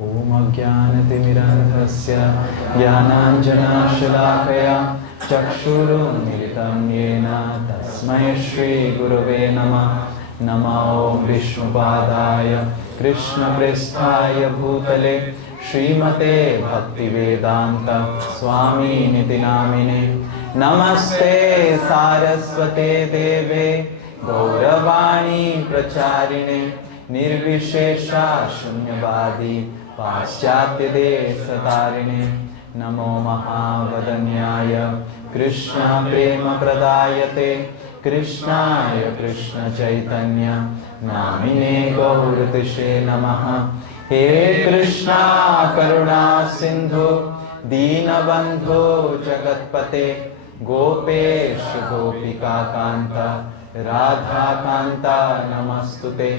ॐ अज्ञानतिमिरन्धस्य ज्ञानाञ्जनशलाकया चक्षुरुन्मिलितं येन तस्मै श्रीगुरवे नमः। नमो विष्णुपादाय कृष्णप्रेष्ठाय भूतले श्रीमते भक्तिवेदान्त स्वामिनिति नामिने। नमस्ते सारस्वते देवे गौरवाणी प्रचारिणे निर्विशेषा शून्यवादी पाश्चात्य देशतारिणे। नमो महावदन्याय कृष्ण प्रेम प्रदायते कृष्णाय कृष्ण चैतन्य नामिने गौरतिषे नमः। हे कृष्णा करुणा सिंधु दीनबंधो जगत्पते गोपेश गोपिका कांत राधा कांता नमस्तुते।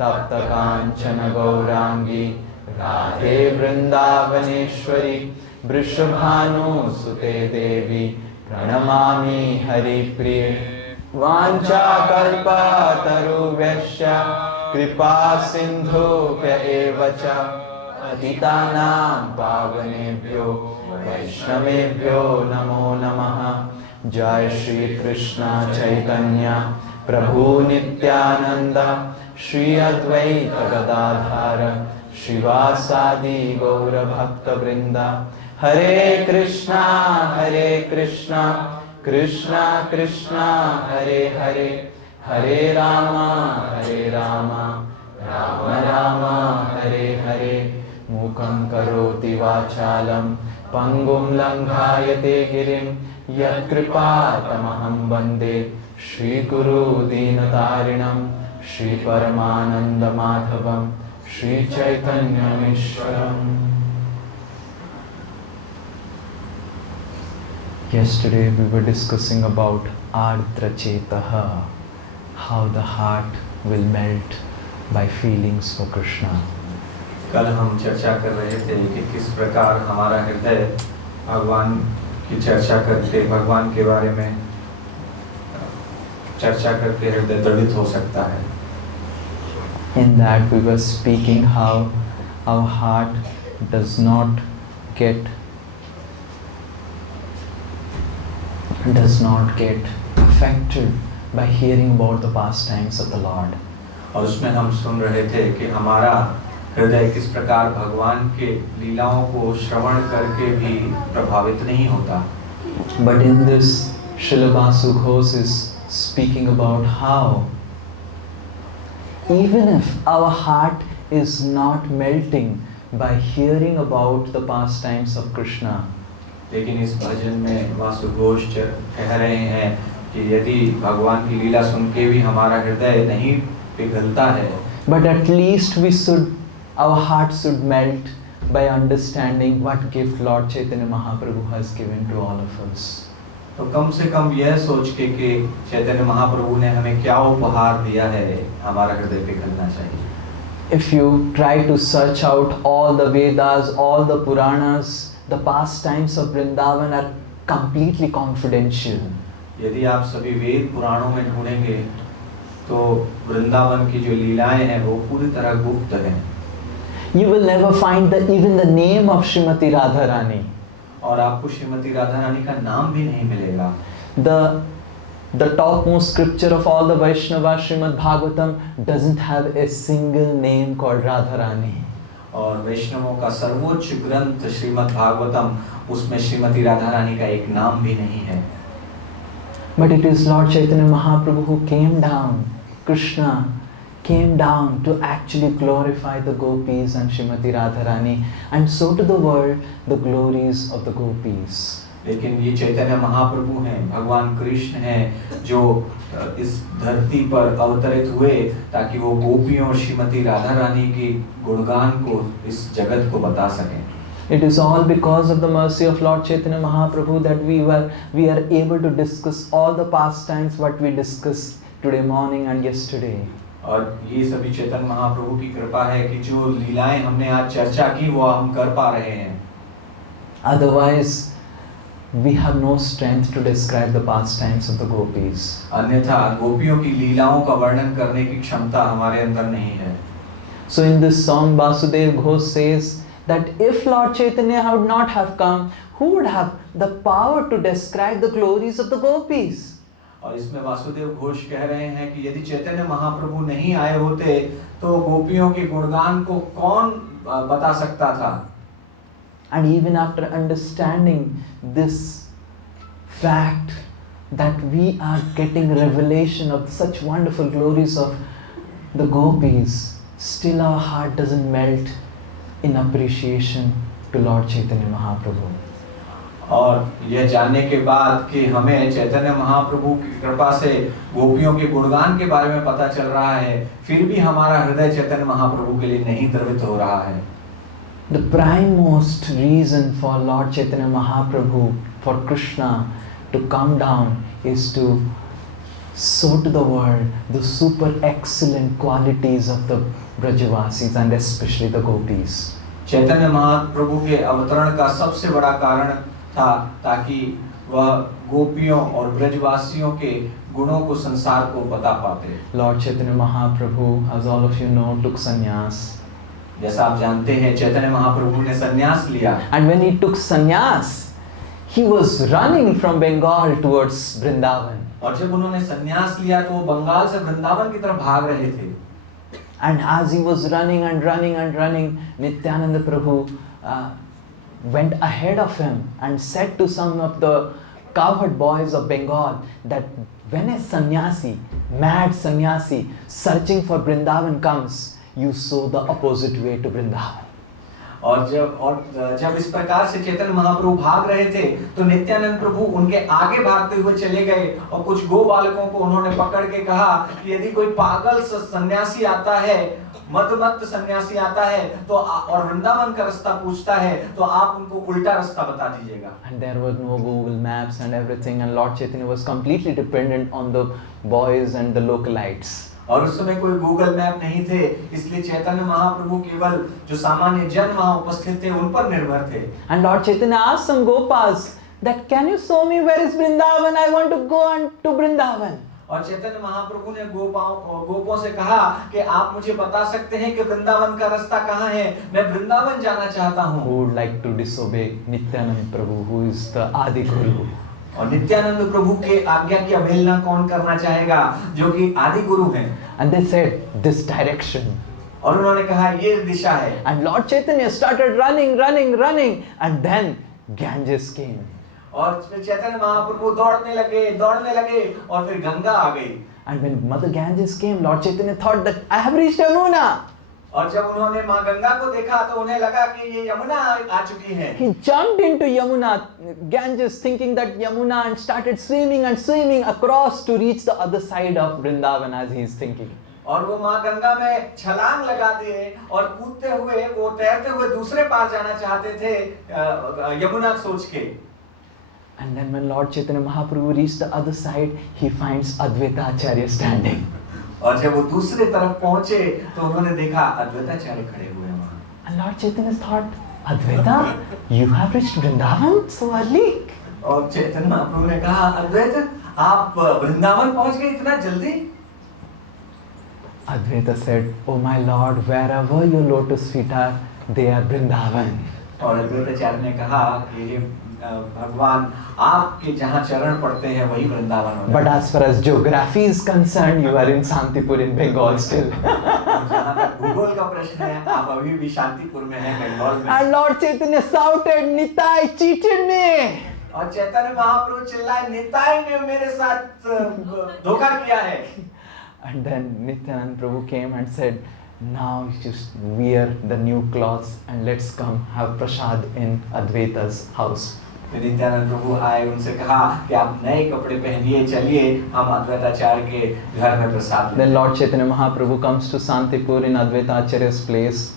तप्त कांचन गौरांगी राधे वृंदावनेश्वरी वृषभानुसुते देवी प्रणमामि हरिप्रिये। वाञ्छाकल्पतरुभ्यश्च कृपा सिन्धुभ्य एव च पतितानां पावनेभ्यो वैष्णवेभ्यो नमो नमः। जय श्री कृष्ण चैतन्य प्रभु नित्यानंद श्री अद्वैत गदाधर शिवासादि गौर भक्त वृंद। हरे कृष्णा कृष्णा कृष्णा हरे हरे हरे राम राम राम हरे हरे। मूकं करोति वाचालं पंगुं लंघायते गिरिं यत्कृपातमहं वन्दे श्रीगुरु दीनतारिणं श्रीपरमानन्दमाधवं श्रीचैतन्यमीश्वरम्। Yesterday we were discussing about Ardra Chetaha, how the heart will melt by feelings for Krishna. कल हम चर्चा कर रहे थे कि किस प्रकार हमारा हृदय भगवान की चर्चा करके भगवान के बारे में चर्चा करके हृदय दृढ़ित हो सकता है। In that we were speaking how our heart does not get affected by hearing about the pastimes of the Lord. और उसमें हम सुन रहे थे कि हमारा हृदय किस प्रकार भगवान के लीलाओं को श्रवण करके भी प्रभावित नहीं होता। But in this, Srila Vasu Ghosh is speaking about how even if our heart is not melting by hearing about the pastimes of Krishna, लेकिन इस भजन में वासु घोष कह रहे हैं कि यदि भगवान की लीला सुन के भी हमारा हृदय नहीं पिघलता है, but at least our heart should melt by understanding what gift Lord Chaitanya Mahaprabhu has given to all of us. तो कम से कम यह सोच के कि चैतन्य महाप्रभु ने हमें क्या उपहार दिया है, हमारा हृदय पिघलना चाहिए। If you try to search out all the Vedas, all the Puranas, the pastimes of Vrindavan are completely confidential. यदि आप सभी वेद पुराणों में ढूंढेंगे तो वृंदावन की जो लीलाएं हैं वो पूरी तरह गुप्त हैं। You will never find even the name of Srimati Radharani. और आपको श्रीमती राधा रानी का नाम भी नहीं मिलेगा। The topmost scripture of all the Vaishnava, Srimad Bhagavatam, doesn't have a single name called Radharani. और वैष्णवों का सर्वोच्च ग्रंथ श्रीमद् भागवतम, उसमें श्रीमती राधा रानी का एक नाम भी नहीं है। But it is Lord Chaitanya Mahaprabhu who came down, Krishna came down to actually glorify the gopis and Srimati Radharani and show to the world the glories of the gopis. लेकिन ये चैतन्य महाप्रभु हैं, भगवान कृष्ण हैं, जो इस धरती पर अवतरित हुए ताकि वो गोपियों और श्रीमती राधा रानी की गुणगान को इस जगत को बता सकें। It is all because of the mercy of Lord Chaitanya Mahaprabhu that we are able to discuss all the pastimes what we discussed today morning and yesterday. और ये सभी चैतन्य महाप्रभु की कृपा है कि जो लीलाएं हमने आज चर्चा की वो हम कर पा रहे हैं। Otherwise, we have no strength to describe the pastimes of the gopis. अन्यथा गोपियों की लीलाओं का वर्णन करने की क्षमता हमारे अंदर नहीं है। So in this song, Vasudev Ghosh says that if Lord Chaitanya would not have come, who would have the power to describe the glories of the gopis? और इसमें वासुदेव घोष कह रहे हैं कि यदि चैतन्य महाप्रभु नहीं आए होते तो गोपियों के गुणगान को कौन बता सकता था? And even after understanding this fact that we are getting revelation of such wonderful glories of the gopis, still our heart doesn't melt in appreciation to Lord Chaitanya Mahaprabhu. और यह जानने के बाद कि हमें चैतन्य महाप्रभु की कृपा से गोपियों के गुणगान के बारे में पता चल रहा है, फिर भी हमारा हृदय चैतन्य महाप्रभु के लिए नहीं द्रवित हो रहा है। The primemost reason for Lord Chaitanya Mahaprabhu, for Krishna to come down, is to show to the world the super excellent qualities of the Brajavasis and especially the gopis. Chaitanya Mahaprabhu के अवतरण का सबसे बड़ा कारण था ताकि वह गोपियों और ब्रजवासियों के गुणों को संसार को बता पाते। Lord Chaitanya Mahaprabhu, as all of you know, took sannyas. जैसा आप जानते हैं चैतन्य महाप्रभु ने संन्यास लिया। And when he took sannyas, he was running from Bengal towards Vrindavan. और जब उन्होंने संन्यास लिया तो वो बंगाल से वृंदावन की तरफ भाग रहे थे। And as he was running and running and running, Nityananda Prabhu went ahead of him and said to some of the cowherd boys of Bengal that when a sannyasi, mad sannyasi, searching for Vrindavan comes, you show the opposite way to Vrindavan. और जब इस प्रकार से चैतन्य महाप्रभु भाग रहे थे तो नित्यानंद प्रभु उनके आगे भागते हुए चले गए और कुछ गो बालकों को उन्होंने पकड़ के कहा कि यदि कोई पागल सन्यासी आता है, मदमत्त सन्यासी आता है तो और वृंदावन का रास्ता पूछता है तो आप उनको उल्टा रास्ता बता दीजिएगा। And there was no Google Maps and everything, and Lord Chaitanya was completely dependent on the boys and the localites. और उस समय कोई गूगल मैप नहीं थे, इसलिए चैतन्य महाप्रभु केवल जो सामान्य जन वहां उपस्थित थे उन पर निर्भर थे। And Lord Chaitanya asked some Gopas that can you show me where is Vrindavan? I want to go on to Vrindavan. और चैतन्य महाप्रभु ने गोपों से कहा कि आप मुझे बता सकते हैं कि वृंदावन का रास्ता कहाँ है, मैं वृंदावन जाना चाहता हूँ। Who would like to disobey Nityananda Prabhu, who is the Adi Guru? और नित्यानंद प्रभु के आज्ञा की अवहेलना कौन करना चाहेगा जो कि आदि गुरु हैं? And they said this direction. और उन्होंने कहा ये दिशा है। And Lord Chaitanya started running, and then Ganges came. और चैतन्य महाप्रभु दौड़ने लगे और फिर गंगा आ गई। And when Mother Ganges came, Lord Chaitanya thought that I have reached Yamuna. और जब उन्होंने माँ गंगा को देखा तो उन्हें लगा कि ये यमुना आ चुकी है। He jumped into Yamuna, Ganges, thinking that Yamuna, and started swimming across to reach the other side of Vrindavan as he is thinking. और वो माँ गंगा में छलांग लगा दिए और कूदते हुए वो तैरते हुए दूसरे पार जाना चाहते थे यमुना सोच के। And then when Lord Chaitanya Mahaprabhu reached the other side, he finds Advaita Acharya standing. और जब वो दूसरे तरफ पहुंचे तो उन्होंने देखा अद्वैताचार्य खड़े हुए हैं वहाँ। And Lord Chaitanya thought, Advaita, you have reached Vrindavan so early? और चैतन्य महाप्रभु ने कहा, अद्वैत आप वृंदावन पहुंच गए इतना जल्दी? Advaita said, oh my Lord, wherever your lotus feet are, they are Vrindavan. और अद्वैताचार्य ने कहा कि भगवान आपके जहाँ चरण पड़ते हैं वही वृंदावन होगा। But as far as geography is concerned, you are in Shantipur in Bengal still. जहाँ तक भूगोल का प्रश्न है, आप अभी भी शांतिपुर में हैं बंगाल में। And Lord Chaitanya shouted, Nitai cheated me. और चैतन्य महाप्रभु चिल्लाए, निताई ने मेरे साथ धोखा किया है। And then Nityananda Prabhu came and said, now you just wear the new clothes and let's come have prasad in Advaita's house. फिर नित्यानंद प्रभु आए, उनसे कहा कि आप नए कपड़े पहनिए, चलिए हम अद्वैताचार्य के घर में प्रसाद लें। Then Lord Chaitanya Mahaprabhu comes to Shantipur in Advaita Acharya's place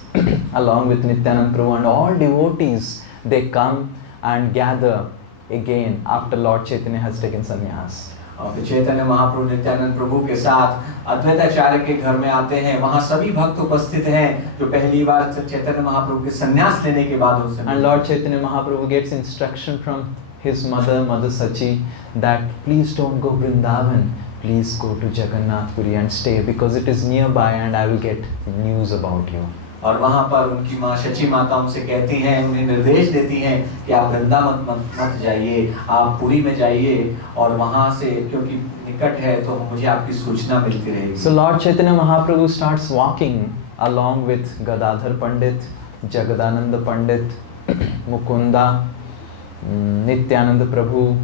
along with Nityananda Prabhu, and all devotees, they come and gather again after Lord Chaitanya has taken sannyas. और फिर चैतन्य महाप्रभु नित्यानंद प्रभु के साथ अद्वैताचार्य के घर में आते हैं। वहाँ सभी भक्त उपस्थित हैं जो पहली बार चैतन्य महाप्रभु के संन्यास लेने के बाद उनसे। And Lord Chaitanya Mahaprabhu gets instruction from his mother, Mother Sachi, that please don't go Vrindavan, please go to Jagannath Puri and stay because it is nearby and I will get news about you. और वहाँ पर उनकी माँ शची माता उनसे कहती हैं, उन्हें निर्देश देती हैं कि आप वृंदावन मत जाइए, आप पुरी में जाइए और वहाँ से क्योंकि निकट है तो मुझे आपकी सूचना मिलती रहेगी। So Lord Chaitanya Mahaprabhu starts walking along with Gadadhar Pandit, Jagadananda Pandit, Mukunda, Nityananda Prabhu.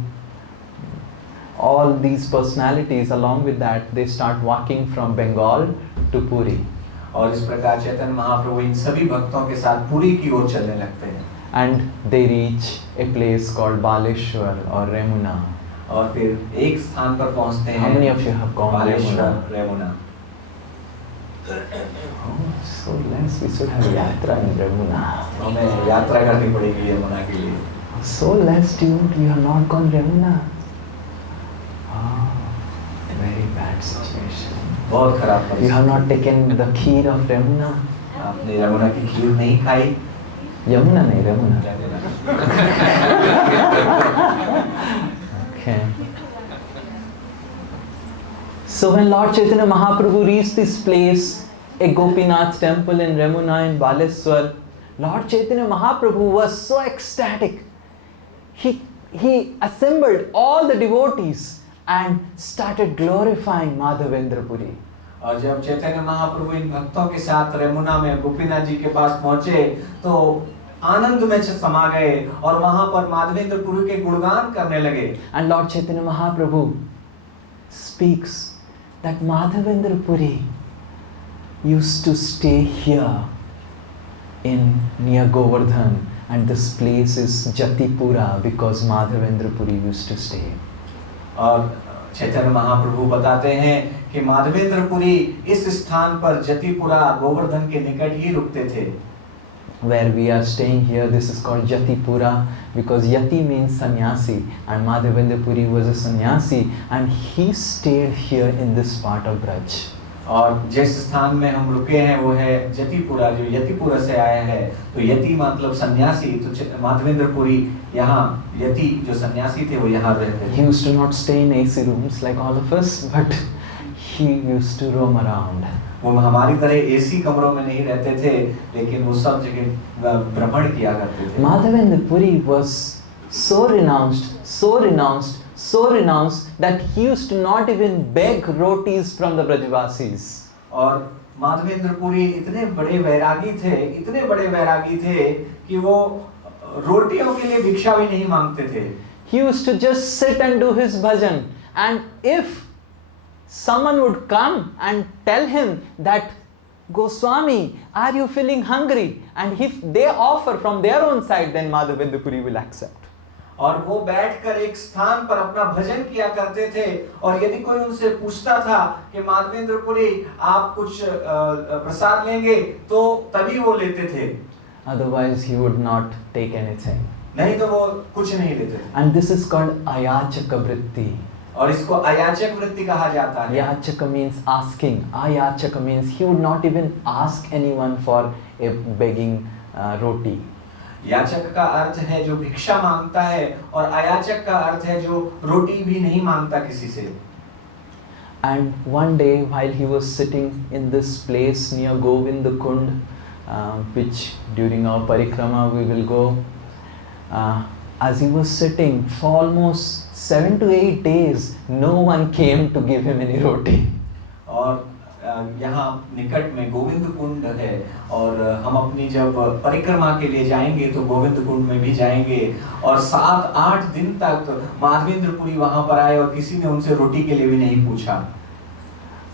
All these personalities, along with that, they start walking from Bengal to Puri. और इस प्रकार चैतन्य महाप्रभु इन सभी भक्तों के साथ पुरी की ओर चलने लगते हैं। And they reach a place called Baleshwar or Remuna. और फिर एक स्थान पर पहुंचते हैं। How many of you have gone Baleshwar Remuna? Oh, so less. We should have yatra in Remuna. हमें यात्रा करनी पड़ेगी यमुना के लिए। So less, dude. You have not gone Remuna. Oh, very bad situation. बहुत खराब You परिस्थिति। have not taken the kheer of Remuna. आपने यमुना की खीर नहीं खाई? Yamuna nahi, Remuna. Okay. So when Lord Chaitanya Mahaprabhu reached this place, a Gopinath temple in Remuna in Baleswar, Lord Chaitanya Mahaprabhu was so ecstatic. He assembled all the devotees and started glorifying Madhavendra Puri. और जब चैतन्य महाप्रभु इन भक्तों के साथ रेमुना में गोपीनाथ जी के पास पहुंचे तो आनंद में समा गए और वहां पर माधवेंद्र पुरी के गुणगान करने लगे। And Lord Chaitanya Mahaprabhu speaks that Madhavendra Puri used to stay here in near Govardhan, and this place is Jatipura because Madhavendra Puri used to stay. और चैतन्य महाप्रभु बताते हैं कि माधवेंद्र पुरी इस स्थान पर जतिपुरा गोवर्धन के निकट ही रुकते थे। Where we are staying here, this is called Jatipura because Yati means sannyasi and Madhavendra Puri was a sannyasi and he stayed here in this part of Braj. और जिस स्थान में हम रुके हैं वो है जतिपुरा, जो यतिपुरा से आया है। तो यति मतलब सन्यासी, तो माधवेंद्र पुरी यहाँ यति जो सन्यासी थे वो यहाँ रहते थे। He used to not stay in AC rooms like all of us, but he used to roam around. वो हमारी तरह एसी कमरों में नहीं रहते थे, लेकिन वो सब जगह भ्रमण किया करते थे। Madhavendra Puri was so renounced that he used to not even beg rotis from the Brajvasis. और माधवेंद्र पुरी इतने बड़े वैरागी थे कि वो रोटियों के लिए भिक्षा भी नहीं मांगते थे। He used to just sit and do his bhajan, and if someone would come and tell him that Goswami, are you feeling hungry? And if they offer from their own side, then Madhavendra Puri will accept. और वो बैठकर एक स्थान पर अपना भजन किया करते थे और यदि कोई उनसे पूछता था कि माधवेंद्र पुरी आप कुछ प्रसाद लेंगे तो तभी वो लेते थे। Otherwise he would not take anything. नहीं तो वो कुछ नहीं लेते थे। And this is called ayachaka vritti. और इसको अयाचक वृत्ति कहा जाता है। Yachaka means asking. Ayachaka means he would not even ask anyone for a begging roti. याचक का अर्थ है जो भिक्षा मांगता है और अयाचक का अर्थ है जो रोटी भी नहीं मांगता किसी से। And one day while he was sitting in this place near Govind Kund, which during our parikrama we will go, as he was sitting for almost 7 to 8 days, no one came to give him any roti. और यहाँ निकट में गोविंद कुंड है और हम अपनी जब परिक्रमा के लिए जाएंगे तो गोविंद कुंड में भी जाएंगे और 7-8 दिन तक माधवेंद्र पुरी वहाँ पर आए और किसी ने उनसे रोटी के लिए भी नहीं पूछा।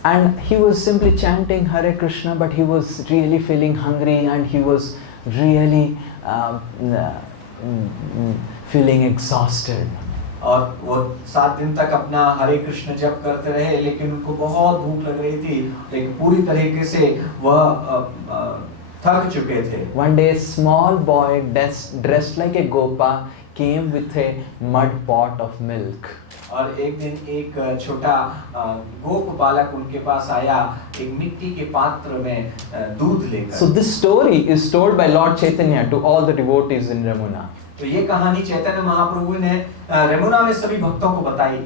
And he was simply chanting Hare Krishna, but he was really feeling hungry and he was really feeling exhausted. और वो 7 दिन तक अपना हरे कृष्ण जप करते रहे, लेकिन उनको बहुत भूख लग रही थी, लेकिन पूरी तरीके से वह थक चुके थे। One day a small boy dressed like a gopa came with a mud pot of milk. और एक दिन एक छोटा गोप बालक उनके पास आया एक मिट्टी के पात्र में दूध लेकर। So this story is told by Lord Chaitanya to all the devotees in Remuna. तो ये कहानी चैतन्य महाप्रभु ने रेमुना में सभी भक्तों को बताई।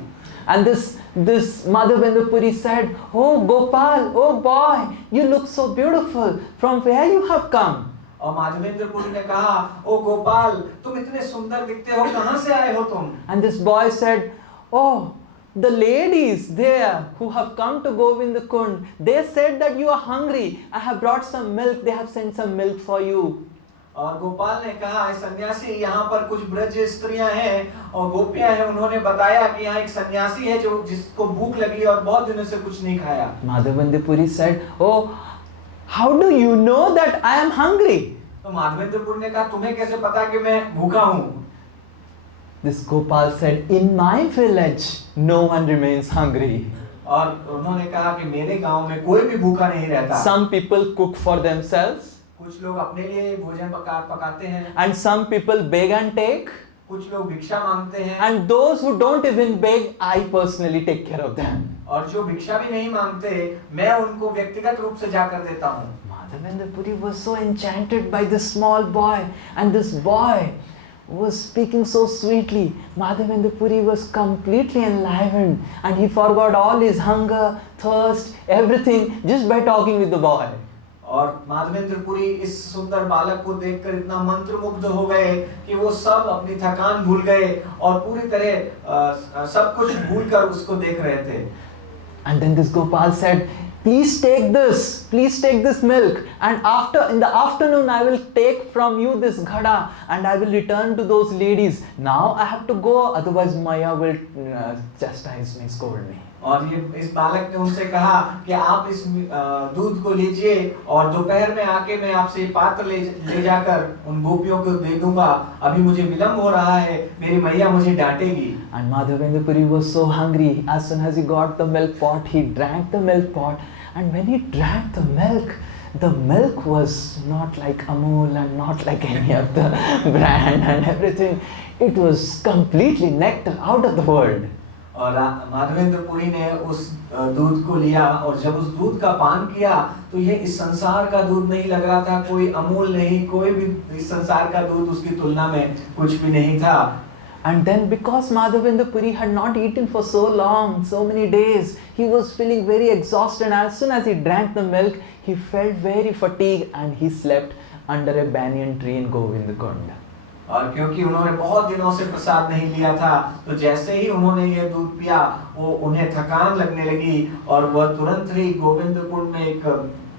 And this this Madhavendra Puri said, "Oh Gopal, oh boy, you look so beautiful. From where you have come?" और माधवेंद्र पुरी ने कहा, ओ गोपाल, तुम इतने सुंदर दिखते हो, कहाँ से आए हो तुम? And this boy said, "Oh, the ladies there who have come to Govind Kund, they said that you are hungry. I have brought some milk. They have sent some milk for you." और गोपाल ने कहा, सन्यासी, यहाँ पर कुछ ब्रज स्त्रियां हैं और गोपियां हैं, उन्होंने बताया कि यहाँ एक सन्यासी है जो जिसको भूख लगी और बहुत दिनों से कुछ नहीं खाया। Madhavendra Puri said, "Oh, how do you know that I am hungry?" तो माधवेंद्र पुरी ने कहा, तुम्हें कैसे पता कि मैं भूखा हूँ? This Gopal said, "In my village, no one remains hungry. और उन्होंने कहा कि मेरे गांव में कोई भी भूखा नहीं रहता। Some people cook for themselves, कुछ लोग अपने लिए भोजन पकाते हैं, and some people beg and take, कुछ लोग भिक्षा मांगते हैं, and those who don't even beg, I personally take care of them." और जो भिक्षा भी नहीं मांगते, मैं उनको व्यक्तिगत रूप से जाकर देता हूँ। Madhavendra Puri was so enchanted by this small boy, and this boy was speaking so sweetly. Madhavendra Puri was completely enlivened, and he forgot all his hunger, thirst, everything just by talking with the boy. और माधवेंद्र पुरी इस सुंदर बालक को देखकर इतना मंत्रमुग्ध हो गए कि वो सब अपनी थकान भूल गए और पूरी तरह सब कुछ भूलकर उसको देख रहे थे। And then this Gopal said, please take this milk, and in the afternoon I will take from you this ghada and I will return to those ladies. Now I have to go, otherwise Maya will chastise me, scold me. और ये इस बालक ने उनसे कहा कि आप इस दूध को लीजिए और दोपहर में आके मैं आपसे पात्र ले जाकर उन गोपियों को दे दूंगा, अभी मुझे विलंब हो रहा है, मेरी मैया मुझे डांटेगी। And Madhavendra Puri was so hungry. As soon as he got the milk pot, he drank the milk pot, and when he drank the milk was not like Amul and not like any of the brand and everything. It was completely nectar out of the world. और माधवेंद्र पुरी ने उस दूध को लिया और जब उस दूध का पान किया तो ये इस संसार का दूध नहीं लग रहा था, कोई अमूल नहीं, कोई भी इस संसार का दूध उसकी तुलना में कुछ भी नहीं था। And then because Madhavendra Puri had not eaten for so long, so many days, he was feeling very exhausted, and as soon as he drank the milk, he felt very fatigued and he slept under a banyan tree in Govind Kund. और क्योंकि उन्होंने बहुत दिनों से प्रसाद नहीं लिया था, तो जैसे ही उन्होंने ये दूध पिया वो उन्हें थकान लगने लगी और वह तुरंत ही गोविंद कुंड में एक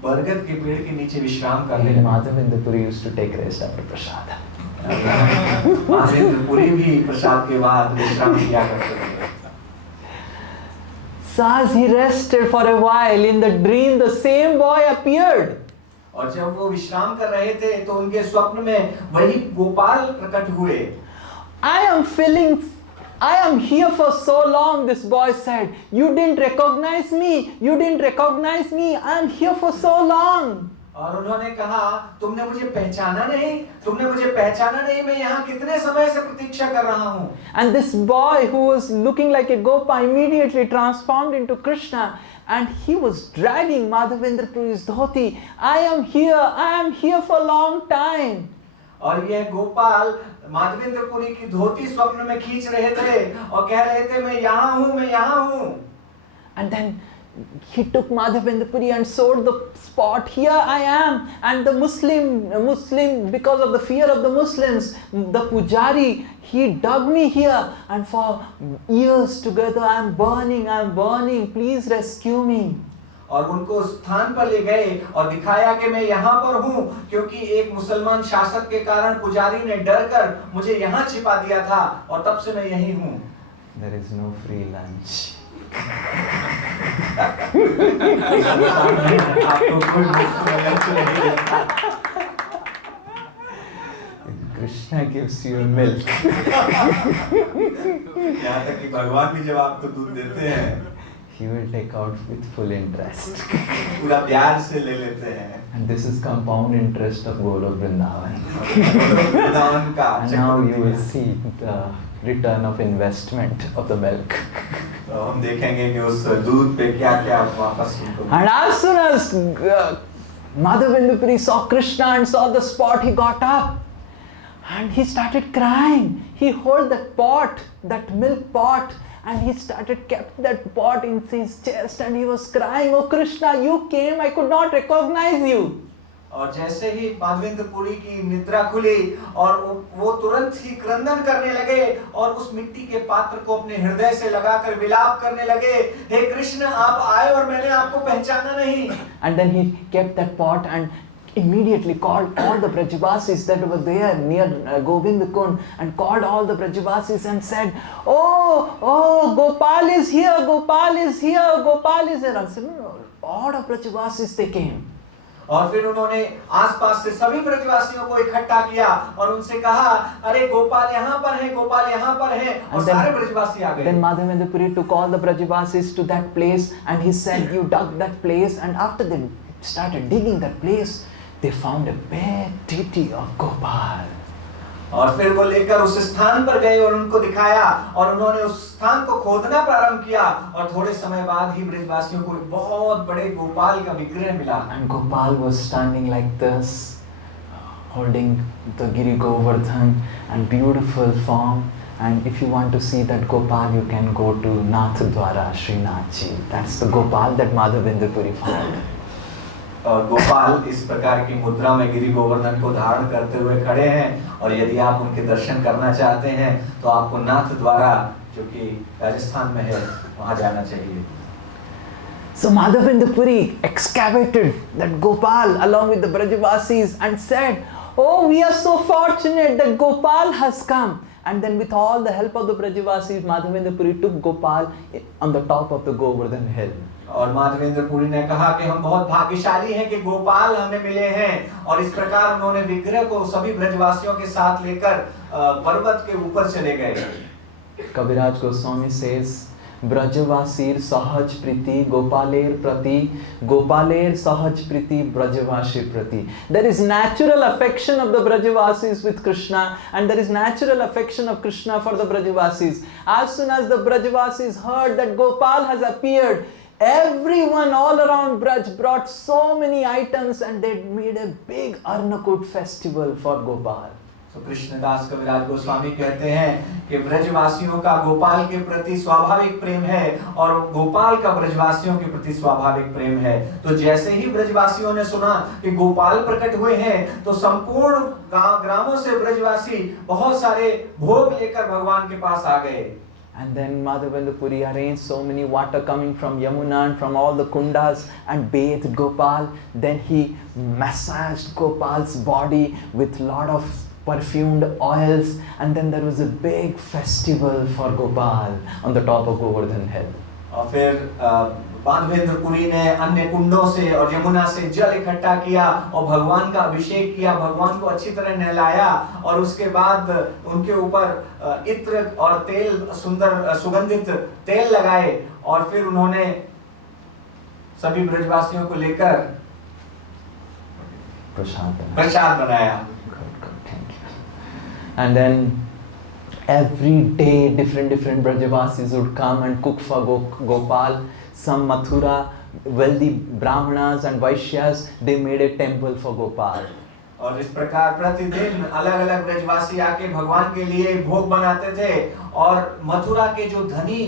बरगद के पेड़ के नीचे विश्राम करने लगे। Madhavendra Puri used to take rest after prasad. Madhavendra Puri भी प्रसाद के बाद विश्राम किया करते थे। So as he rested for a while, in the dream the same boy appeared. और जब वो विश्राम कर रहे थे तो उनके स्वप्न में वही गोपाल प्रकट हुए। I am here for so long, this boy said. You didn't recognize me. I am here for so long. और उन्होंने कहा, तुमने मुझे पहचाना नहीं, मैं यहाँ कितने समय से प्रतीक्षा कर रहा हूँ। And this boy who was looking like a gopa immediately transformed into Krishna, and he was dragging Madhavendra Puri's dhoti. I am here for a long time. और यह गोपाल माधवेंद्र पुरी की धोती स्वप्न में खींच रहे थे और कह रहे थे, मैं यहाँ हूँ। And then he took Madhavendra Puri and showed the spot. Here I am. And the Muslim, because of the fear of the Muslims, the pujari, he dug me here. And for years together, I am burning. Please rescue me. और उनको उस स्थान पर ले गए और दिखाया कि मैं यहाँ पर हूँ, क्योंकि एक मुसलमान शासक के कारण पुजारी ने डरकर मुझे यहाँ छिपा दिया था और तब से मैं यहीं हूँ। There is no free lunch. Krishna gives you milk. यहाँ तक कि भगवान भी जब आपको दूध देते हैं, He will take out with full interest. पूरा प्यार से ले लेते हैं। And this is compound interest of Golok Vrindavan. का And now you will see the return of investment of the milk. तो हम देखेंगे कि उस दूध पे क्या-क्या वापस उनको। And as soon as Madhavendra Puri saw Krishna and saw the spot, he got up and he started crying. He held that milk pot, and he started kept that pot in his chest and he was crying, "Oh Krishna, you came, I could not recognize you." और जैसे ही माधवेंद्र पुरी की निद्रा खुली और वो तुरंत ही क्रंदन करने लगे और उस मिट्टी के पात्र को अपने हृदय से लगाकर विलाप करने लगे, हे कृष्ण आप आए और मैंने आपको पहचाना नहीं। And then he kept that pot and immediately called all the Brajavasis that were there near Govind Kund and called all the Brajavasis and said, oh, Gopal is here, Gopal is here, Gopal is here. And so, all of Brajavasis they came. और फिर उन्होंने आसपास से सभी ब्रजवासियों को इकट्ठा किया और उनसे कहा, अरे गोपाल यहाँ पर है, गोपाल यहाँ पर है, और सारे ब्रजवासी आ गए। Then Madhavendra Puri took all the Brajavasis to that place and he said, you dug that place, and after they started digging that place, they found a big deity of Gopal. और फिर वो लेकर उस स्थान पर गए और उनको दिखाया और उन्होंने उस स्थान को खोदना प्रारंभ किया और थोड़े समय बाद ही ब्रजवासियों को एक बहुत बड़े गोपाल का विग्रह मिला। And Gopal was standing like this, holding the Giri Govardhan and beautiful form. And if you want to see that Gopal, you can go to Nathdwara, Srinathji. That's the Gopal that Madhavendra Puri found. और गोपाल इस प्रकार की मुद्रा में गिरि गोवर्धन को धारण करते हुए खड़े हैं और यदि आप उनके दर्शन करना चाहते हैं तो आपको नाथ द्वारा जो कि राजस्थान में है वहां जाना चाहिए। So Madhavendra Puri excavated that Gopal along with the Brajavasis and said, "Oh, we are so fortunate that Gopal has come." And then with all the help of the Brajavasis, Madhavendra Puri took Gopal on the top of the Govardhan hill. और माधवेंद्र पुरी ने कहा कि हम बहुत भाग्यशाली हैं कि गोपाल हमें मिले हैं, और इस प्रकार उन्होंने विग्रह को सभी ब्रजवासियों के साथ लेकर पर्वत के ऊपर चले गए। Kaviraj Goswami says, Brajavasir Sahaj Priti Gopaler Prati Gopaler Sahaj Priti Brajavashi Prati. There is natural affection of the Brajavasis with Krishna, and there is natural affection of Krishna for the Brajavasis. As soon as the Brajavasis heard that Gopal has appeared, everyone all around Braj brought so many items and they made a big Arnakut festival for Gopal. तो कृष्णदास कविराज गोस्वामी कहते हैं कि ब्रजवासियों का गोपाल के प्रति स्वाभाविक प्रेम है और गोपाल का ब्रजवासियों के प्रति स्वाभाविक प्रेम है। तो जैसे ही ब्रजवासियों ने सुना कि गोपाल प्रकट हुए हैं तो संपूर्ण ग्रामों से ब्रजवासी बहुत सारे भोग लेकर भगवान के पास आ गए। And then Madhavendra Puri arranged so many water coming from Yamuna and from all the kundas and bathed Gopal. Then he massaged Gopal's body with lot of perfumed oils, and then there was a big festival for Gopal on the top of Govardhan hill. और फिर माधवेंद्र पुरी ने अन्य कुंडों से और यमुना से जल इकट्ठा किया और भगवान का अभिषेक किया, भगवान को अच्छी तरह नहलाया और उसके बाद उनके ऊपर इत्र और तेल सुंदर सुगंधित तेल लगाए और फिर उन्होंने सभी ब्रजवासियों को लेकर प्रसाद बनाया। And then every day different Brajavasis would come and cook for Gopal. Some Mathura wealthy Brahmanas and Vaishyas, they made a temple for Gopal. और इस प्रकार प्रतिदिन अलग-अलग ब्रजवासी आके भगवान के लिए भोग बनाते थे और मथुरा के जो धनी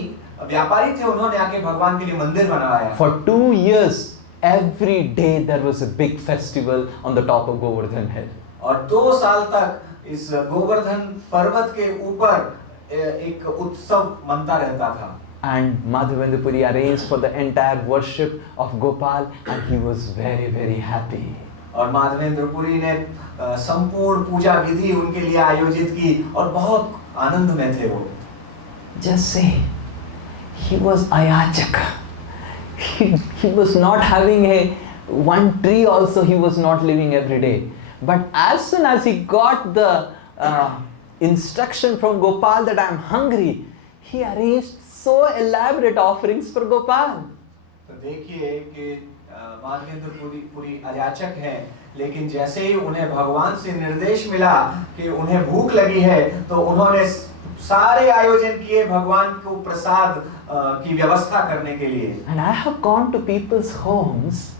व्यापारी थे उन्होंने आके भगवान के लिए मंदिर बनवाया। For 2 years, every day there was a big festival on the top of Govardhan hill. और 2 साल तक इस गोवर्धन पर्वत के ऊपर एक उत्सव मनता रहता था। And Madhavendra Puri arranged for the entire worship of Gopal, and he was very, very happy. और माधवेंद्र पुरी ने संपूर्ण पूजा विधि उनके लिए आयोजित की और बहुत आनंद में थे वो। Just say, he was ayachaka. He was not having one tree also, he was not living every day. But as soon as he got the instruction from Gopal that I am hungry, he arranged so elaborate offerings for Gopal. तो देखिए कि माधवेंद्र पुरी अयाचक हैं, लेकिन जैसे ही उन्हें भगवान से निर्देश मिला कि उन्हें भूख लगी है तो उन्होंने सारे आयोजन किए भगवान को प्रसाद की व्यवस्था करने के लिए। And I have gone to people's homes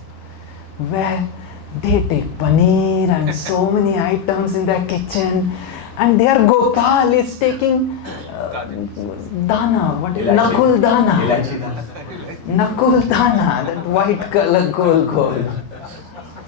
where they take paneer and so many items in their kitchen, and their Gopal is taking Dana, what is इलायची- Nakul Dana? इलायची दाना। Nakul Dana, that white color gold.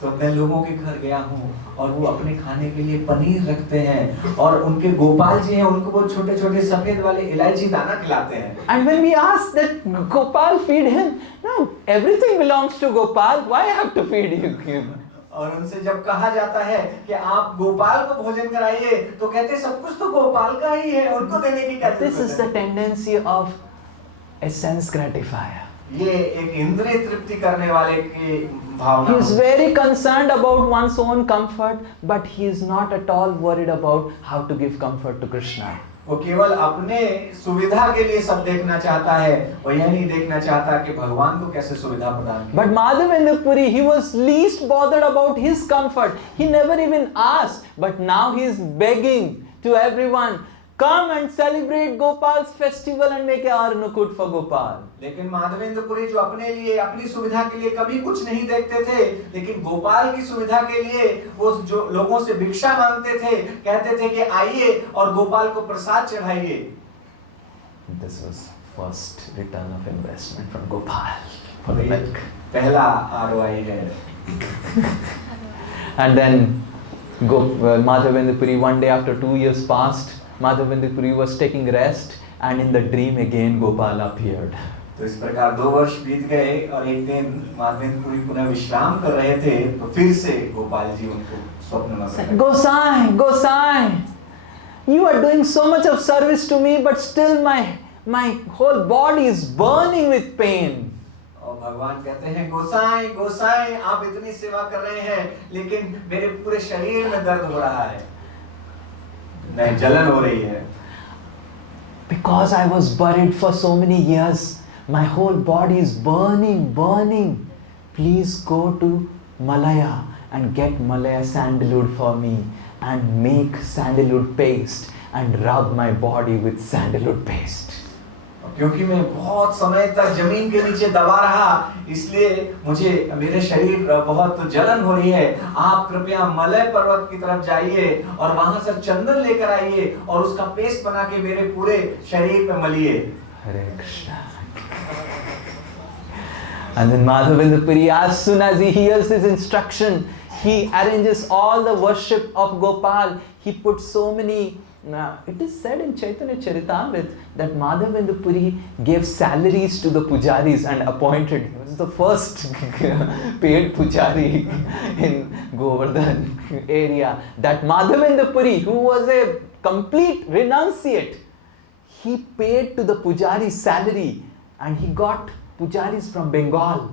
तो मैं लोगों के घर गया हूँ और वो अपने खाने के लिए पनीर रखते हैं और उनके गोपाल जी हैं, उनको वो छोटे छोटे सफेद वाले इलायची दाना खिलाते हैं। And when we ask that Gopal feed him, no, everything belongs to Gopal. Why I have to feed him? और उनसे जब कहा जाता है कि आप गोपाल को भोजन कराइए तो कहते हैं सब कुछ तो गोपाल का ही है, उनको देने की क्या This जरूरत is the है? tendency of a sense gratifier. ये एक इंद्रिय तृप्ति करने वाले की भावना He is होती है। very concerned about one's own comfort, but he is not at all worried about how to give comfort to Krishna. वो केवल अपने सुविधा के लिए सब देखना चाहता है, वो यह नहीं देखना चाहता कि भगवान को कैसे सुविधा प्रदान की। But Madhavendra Puri, he was least bothered about his comfort. He never even asked, but now he is begging to everyone, come and celebrate Gopal's festival and make a Arnukut for Gopal. लेकिन माधवेंद्र पुरी जो अपने लिए अपनी सुविधा के लिए कभी कुछ नहीं देखते थे, लेकिन गोपाल की सुविधा के लिए वो जो लोगों से भिक्षा मांगते थे, कहते थे कि आइए और गोपाल को प्रसाद चढ़ाइए। This was first return of investment from Gopal for the milk. पहला ROI है। And then Madhavendra Puri, one day after 2 years passed, Madhavendra Puri was taking rest, and in the dream again Gopal appeared. तो इस प्रकार 2 वर्ष बीत गए और एक दिन माधवेंद्र पुरी पुनः विश्राम कर रहे थे, तो फिर से गोपाल जी उनको स्वप्न में Said, Gosai, Gosai, you are doing so much of service to me, but still my whole body is burning with pain. और भगवान कहते हैं गोसाई गोसाई आप इतनी सेवा कर रहे हैं, लेकिन मेरे पूरे शरीर में दर्द हो रहा है, नहीं जलन हो रही है। Because I was buried for so many years, my whole body is burning. Please go to Malaya and get Malaya sandalwood for me and make sandalwood paste and rub my body with sandalwood paste. क्योंकि मैं बहुत समय तक जमीन के नीचे दबा रहा, इसलिए मुझे मेरे शरीर बहुत जलन हो रही है। आप कृपया मलय पर्वत की तरफ जाइए और वहां से चंदन लेकर आइए और उसका पेस्ट बना के मेरे पूरे शरीर पे मलिए। Hare Krishna. And then Madhavendra Puri, as soon as he hears this instruction, he arranges all the worship of Gopal. He put so many. Now, it is said in Chaitanya Charitamrita that Madhavendra Puri gave salaries to the pujaris and appointed. He was the first paid pujari in Govardhan area. That Madhavendra Puri, who was a complete renunciate, he paid to the pujari salary, and he got pujaris from Bengal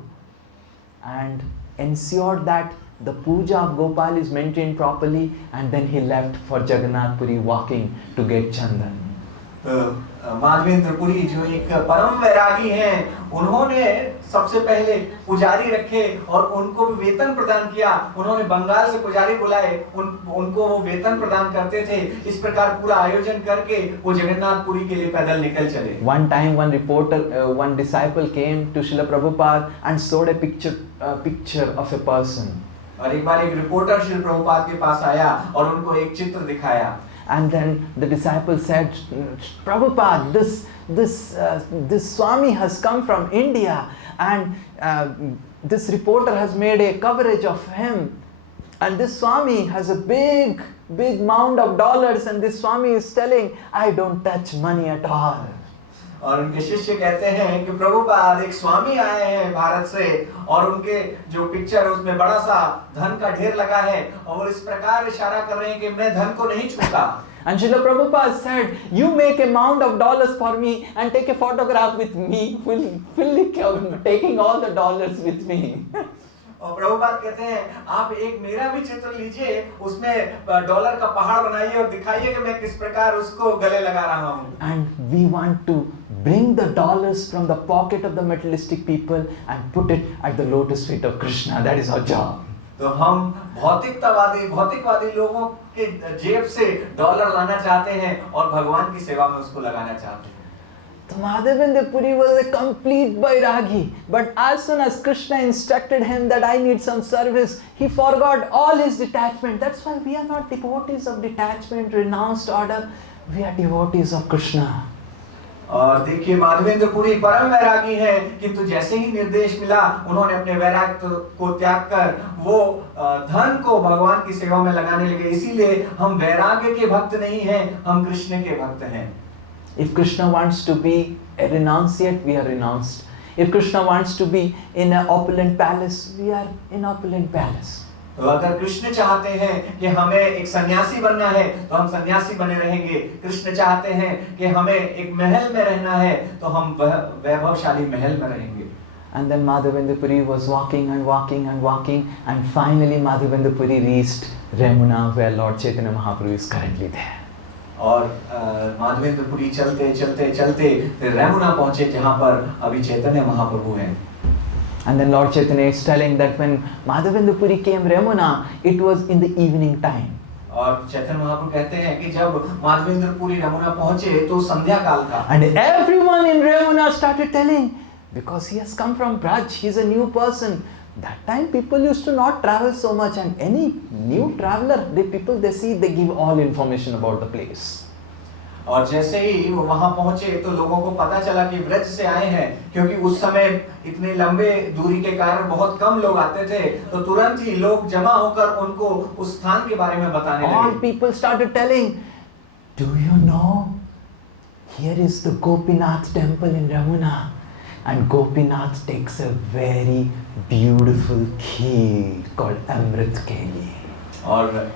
and ensured that the puja of Gopal is maintained properly, and then he left for Jagannath Puri walking to get Chandan. Madhavendra Puri जो एक परम वैरागी हैं, उन्होंने सबसे पहले पुजारी रखे और उनको भी वेतन प्रदान किया। उन्होंने बंगाल से पुजारी बुलाए, उनको वो वेतन प्रदान करते थे। इस प्रकार पूरा आयोजन करके वो जगन्नाथपुरी के लिए पैदल निकल चले। One time, one disciple came to Srila Prabhupada and showed a picture of a person. और एक बार एक रिपोर्टर श्री प्रभुपाद के पास आया और उनको एक चित्र दिखाया। And then the disciple said, Prabhupada, this Swami has come from India, and this reporter has made a coverage of him, and this Swami has a big mound of dollars, and this Swami is telling, I don't touch money at all. और उनके शिष्य कहते हैं कि प्रभुपाद एक स्वामी आए हैं भारत से और उनके जो पिक्चर उसमें बड़ा सा धन का ढेर लगा है और वो इस प्रकार इशारा कर रहे हैं कि मैं धन को नहीं छूता। And Srila Prabhupada said, you make a mound of dollars for me and take a photograph with me, taking all the dollars with me. और प्रभुपाद कहते हैं आप एक मेरा भी चित्र लीजिए, उसमें डॉलर का पहाड़ बनाइए और दिखाइए कि मैं किस प्रकार उसको गले लगा रहा हूँ। And we want to bring the dollars from the pocket of the materialistic people and put it at the lotus feet of Krishna. That is our job. तो हम भौतिकवादी लोगों के जेब से डॉलर लाना चाहते हैं और भगवान की सेवा में उसको लगाना चाहते हैं। So Madhavendra Puri was a complete Bairagi, but as soon as Krishna instructed him that I need some service, he forgot all his detachment. That's why we are not devotees of detachment, renounced order. We are devotees of Krishna. और देखिए माधवेंद्रपुरी परम वैरागी है, किंतु जैसे ही निर्देश मिला उन्होंने अपने वैराग्य को त्याग कर वो धन को भगवान की सेवा में लगाने लगे। इसीलिए हम वैराग्य के भक्त नहीं हैं, हम कृष्ण के भक्त हैं। If Krishna wants to be a renunciate, we are renounced. If Krishna wants to be in an opulent palace, we are in opulent palace. तो अगर कृष्ण चाहते हैं कि हमें एक सन्यासी बनना है तो हम सन्यासी बने रहेंगे। कृष्ण चाहते हैं कि हमें एक महल में रहना है तो हम वैभवशाली महल में रहेंगे। And then Madhavendra Puri was walking and walking and walking, and finally Madhavendra Puri reached Remuna, where Lord Chaitanya Mahaprabhu is currently there. और माधवेंद्रपुरी चलते चलते चलते फिर रेमुना पहुंचे जहां पर अभी चैतन्य महाप्रभु हैं। And then Lord Chaitanya is telling that when Madhavendra Puri came Remuna, it was in the evening time. और चैतन्य महाप्रभु कहते हैं कि जब माधवेंद्रपुरी रेमुना पहुंचे तो संध्या काल था। And everyone in Remuna started telling, because he has come from Braj, he is a new person. That time people used to not travel so much, and any new traveler, they see, they give all information about the place. और जैसे ही वो वहां पहुंचे तो लोगों को पता चला कि ब्रज से आए हैं, क्योंकि उस समय इतने लंबे दूरी के कारण बहुत कम लोग आते थे, तो तुरंत ही लोग जमा होकर उनको उस स्थान के बारे में बताने लगे। All people started telling, do you know, here is the Gopinath temple in Ramuna, and Gopinath takes a very beautiful kheer called Amrit Keli. और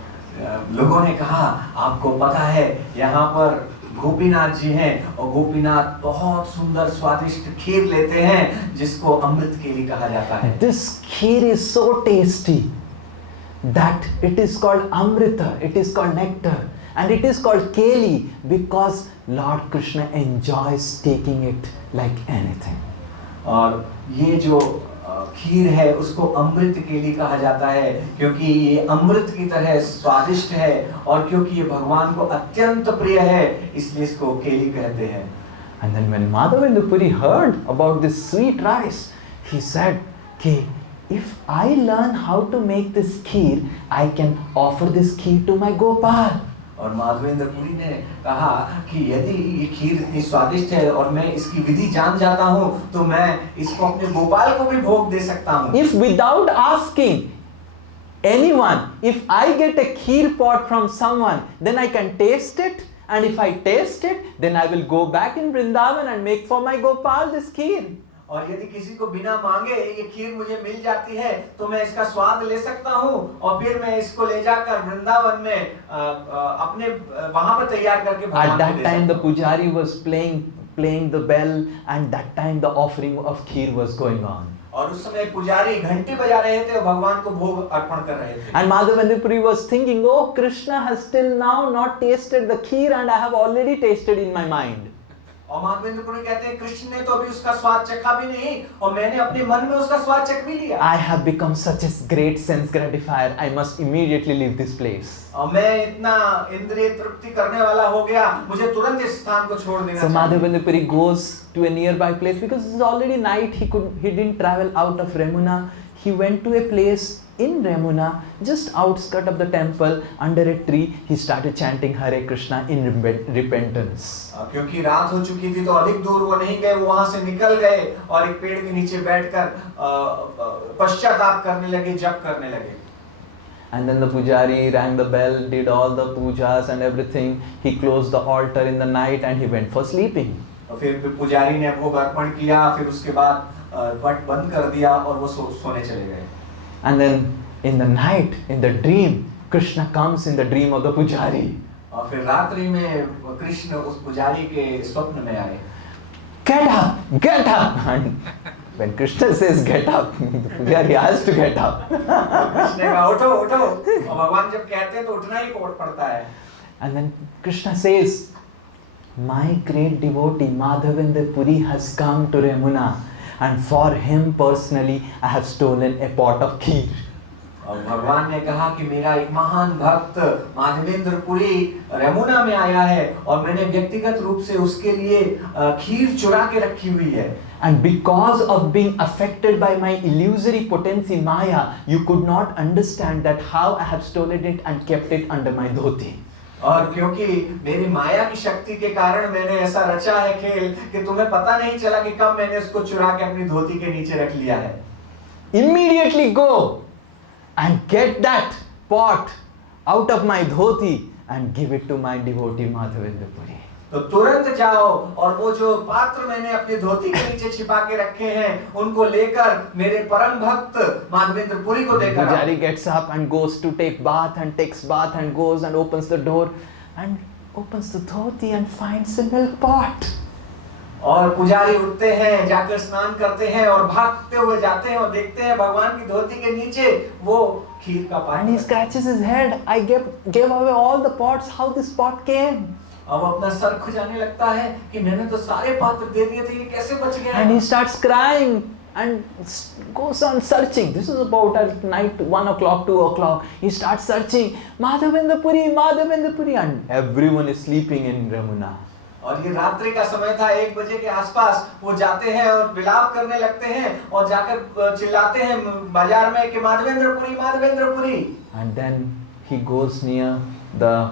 लोगों ने कहा, आपको पता है यहाँ पर गोपीनाथ जी हैं और गोपीनाथ बहुत सुंदर स्वादिष्ट खीर लेते हैं जिसको अमृत केली कहा जाता है। This kheer is so tasty that it is called Amrita, it is called nectar, and it is called Keli because Lord Krishna enjoys taking it like anything. और ये जो खीर है उसको अमृत केली कहा जाता है क्योंकि ये अमृत की तरह स्वादिष्ट है और क्योंकि ये भगवान को अत्यंत प्रिय है, इसलिए इसको केली कहते हैं। And then when Madhavendra Puri heard about this sweet rice, he said, "Okay, if I learn how to make this kheer, I can offer this kheer to my Gopal." और माधवेंद्र पुरी ने कहा कि यदि ये खीर इतनी स्वादिष्ट है और मैं इसकी विधि जान जाता हूँ तो मैं इसको अपने गोपाल को भी भोग दे सकता हूँ। If without asking anyone, if I get a kheer pot from someone, then I can taste it, and if I taste it, then I will go back in Vrindavan and make for my Gopal this kheer. और यदि किसी को बिना मांगे ये खीर मुझे मिल जाती है तो मैं इसका स्वाद ले सकता हूँ और फिर मैं इसको ले जाकर वृंदावन में अपने वहां पर तैयार करके भगवान को दे सकता हूँ। At that time the pujari was playing the bell, and that time the offering of kheer was going on. और उस समय पुजारी घंटी बजा रहे थे और भगवान को भोग अर्पण कर रहे थे। And Madhavendra Puri was thinking, oh, Krishna has till now not tasted the kheer, and I have already tasted in my mind. और माधवेंद्र पुरी कहते हैं कृष्ण ने तो अभी उसका स्वाद चखा भी नहीं और मैंने अपने मन में उसका स्वाद चख भी लिया। I have become such a great sense gratifier. I must immediately leave this place. और मैं इतना इंद्रिय तृप्ति करने वाला हो गया, मुझे तुरंत इस स्थान को छोड़ देना चाहिए। So Madhavendra Puri goes to a nearby place because it's already night. He didn't travel out of Remuna. He went to a place in Remuna, just outskirt of the temple, under a tree. He started chanting Hare Krishna in repentance. क्योंकि रात हो चुकी थी तो अधिक दूर वो नहीं गए, वो वहां से निकल गए और एक पेड़ के नीचे बैठकर पश्चाताप करने लगे, जप करने लगे। And then the pujari rang the bell, did all the pujas and everything. He closed the altar in the night and he went for sleeping. और फिर पुजारी ने भोग अर्पण किया, फिर उसके बाद पट बंद कर दिया और वो सोने चले गए। And then in the night, in the dream, Krishna comes in the dream of the pujari. और फिर रात्रि में कृष्ण उस पुजारी के स्वप्न में आए। Get up, get up. And when Krishna says get up, the pujari has to get up. Krishna ने कहा उठो उठो, और भगवान जब कहते हैं तो उठना ही पड़ता है। And then Krishna says, my great devotee Madhavendra Puri has come to Remuna, and for him personally I have stolen a pot of kheer. और भगवान ने कहा कि मेरा एक महान भक्त माधवेंद्र पुरी रेमुना में आया है और मैंने व्यक्तिगत रूप से उसके लिए खीर चुरा के रखी हुई है। And because of being affected by my illusory potency Maya, you could not understand that how I have stolen it and kept it under my dhoti. और क्योंकि मेरी माया की शक्ति के कारण मैंने ऐसा रचा है खेल कि तुम्हें पता नहीं चला कि कब मैंने उसको चुरा के अपनी धोती के नीचे रख लिया है। Immediately go and get that pot out of my dhoti and give it to my devotee Madhavendra Puri. तो तुरंत जाओ और वो जो पात्र मैंने अपनी धोती के नीचे छिपा के रखे हैं उनको लेकर मेरे परम भक्त माधवेंद्र पुरी को देकर आओ। Pujari gets up and goes to take bath and takes bath and goes and opens the door and opens the dhoti and finds a milk pot. और पुजारी उठते हैं, जाकर स्नान करते हैं और भागते हुए जाते हैं और देखते हैं भगवान की धोती के नीचे वो खीर का And he पात्र। scratches his head. I gave away all the pots. How this pot came? अब अपना सर खुजाने लगता है कि मैंने तो सारे पात्र दे दिए थे, ये कैसे बच गया? And he starts crying and goes on searching. This is about at night 1 o'clock, 2 o'clock. He starts searching. Madhavendra Puri, and everyone is sleeping in Ramuna. और ये रात्रि का समय था, 1 बजे के आसपास वो जाते हैं और विलाप करने लगते हैं और जाकर चिल्लाते हैं बाजार में कि Madhavendra Puri. And then he goes near the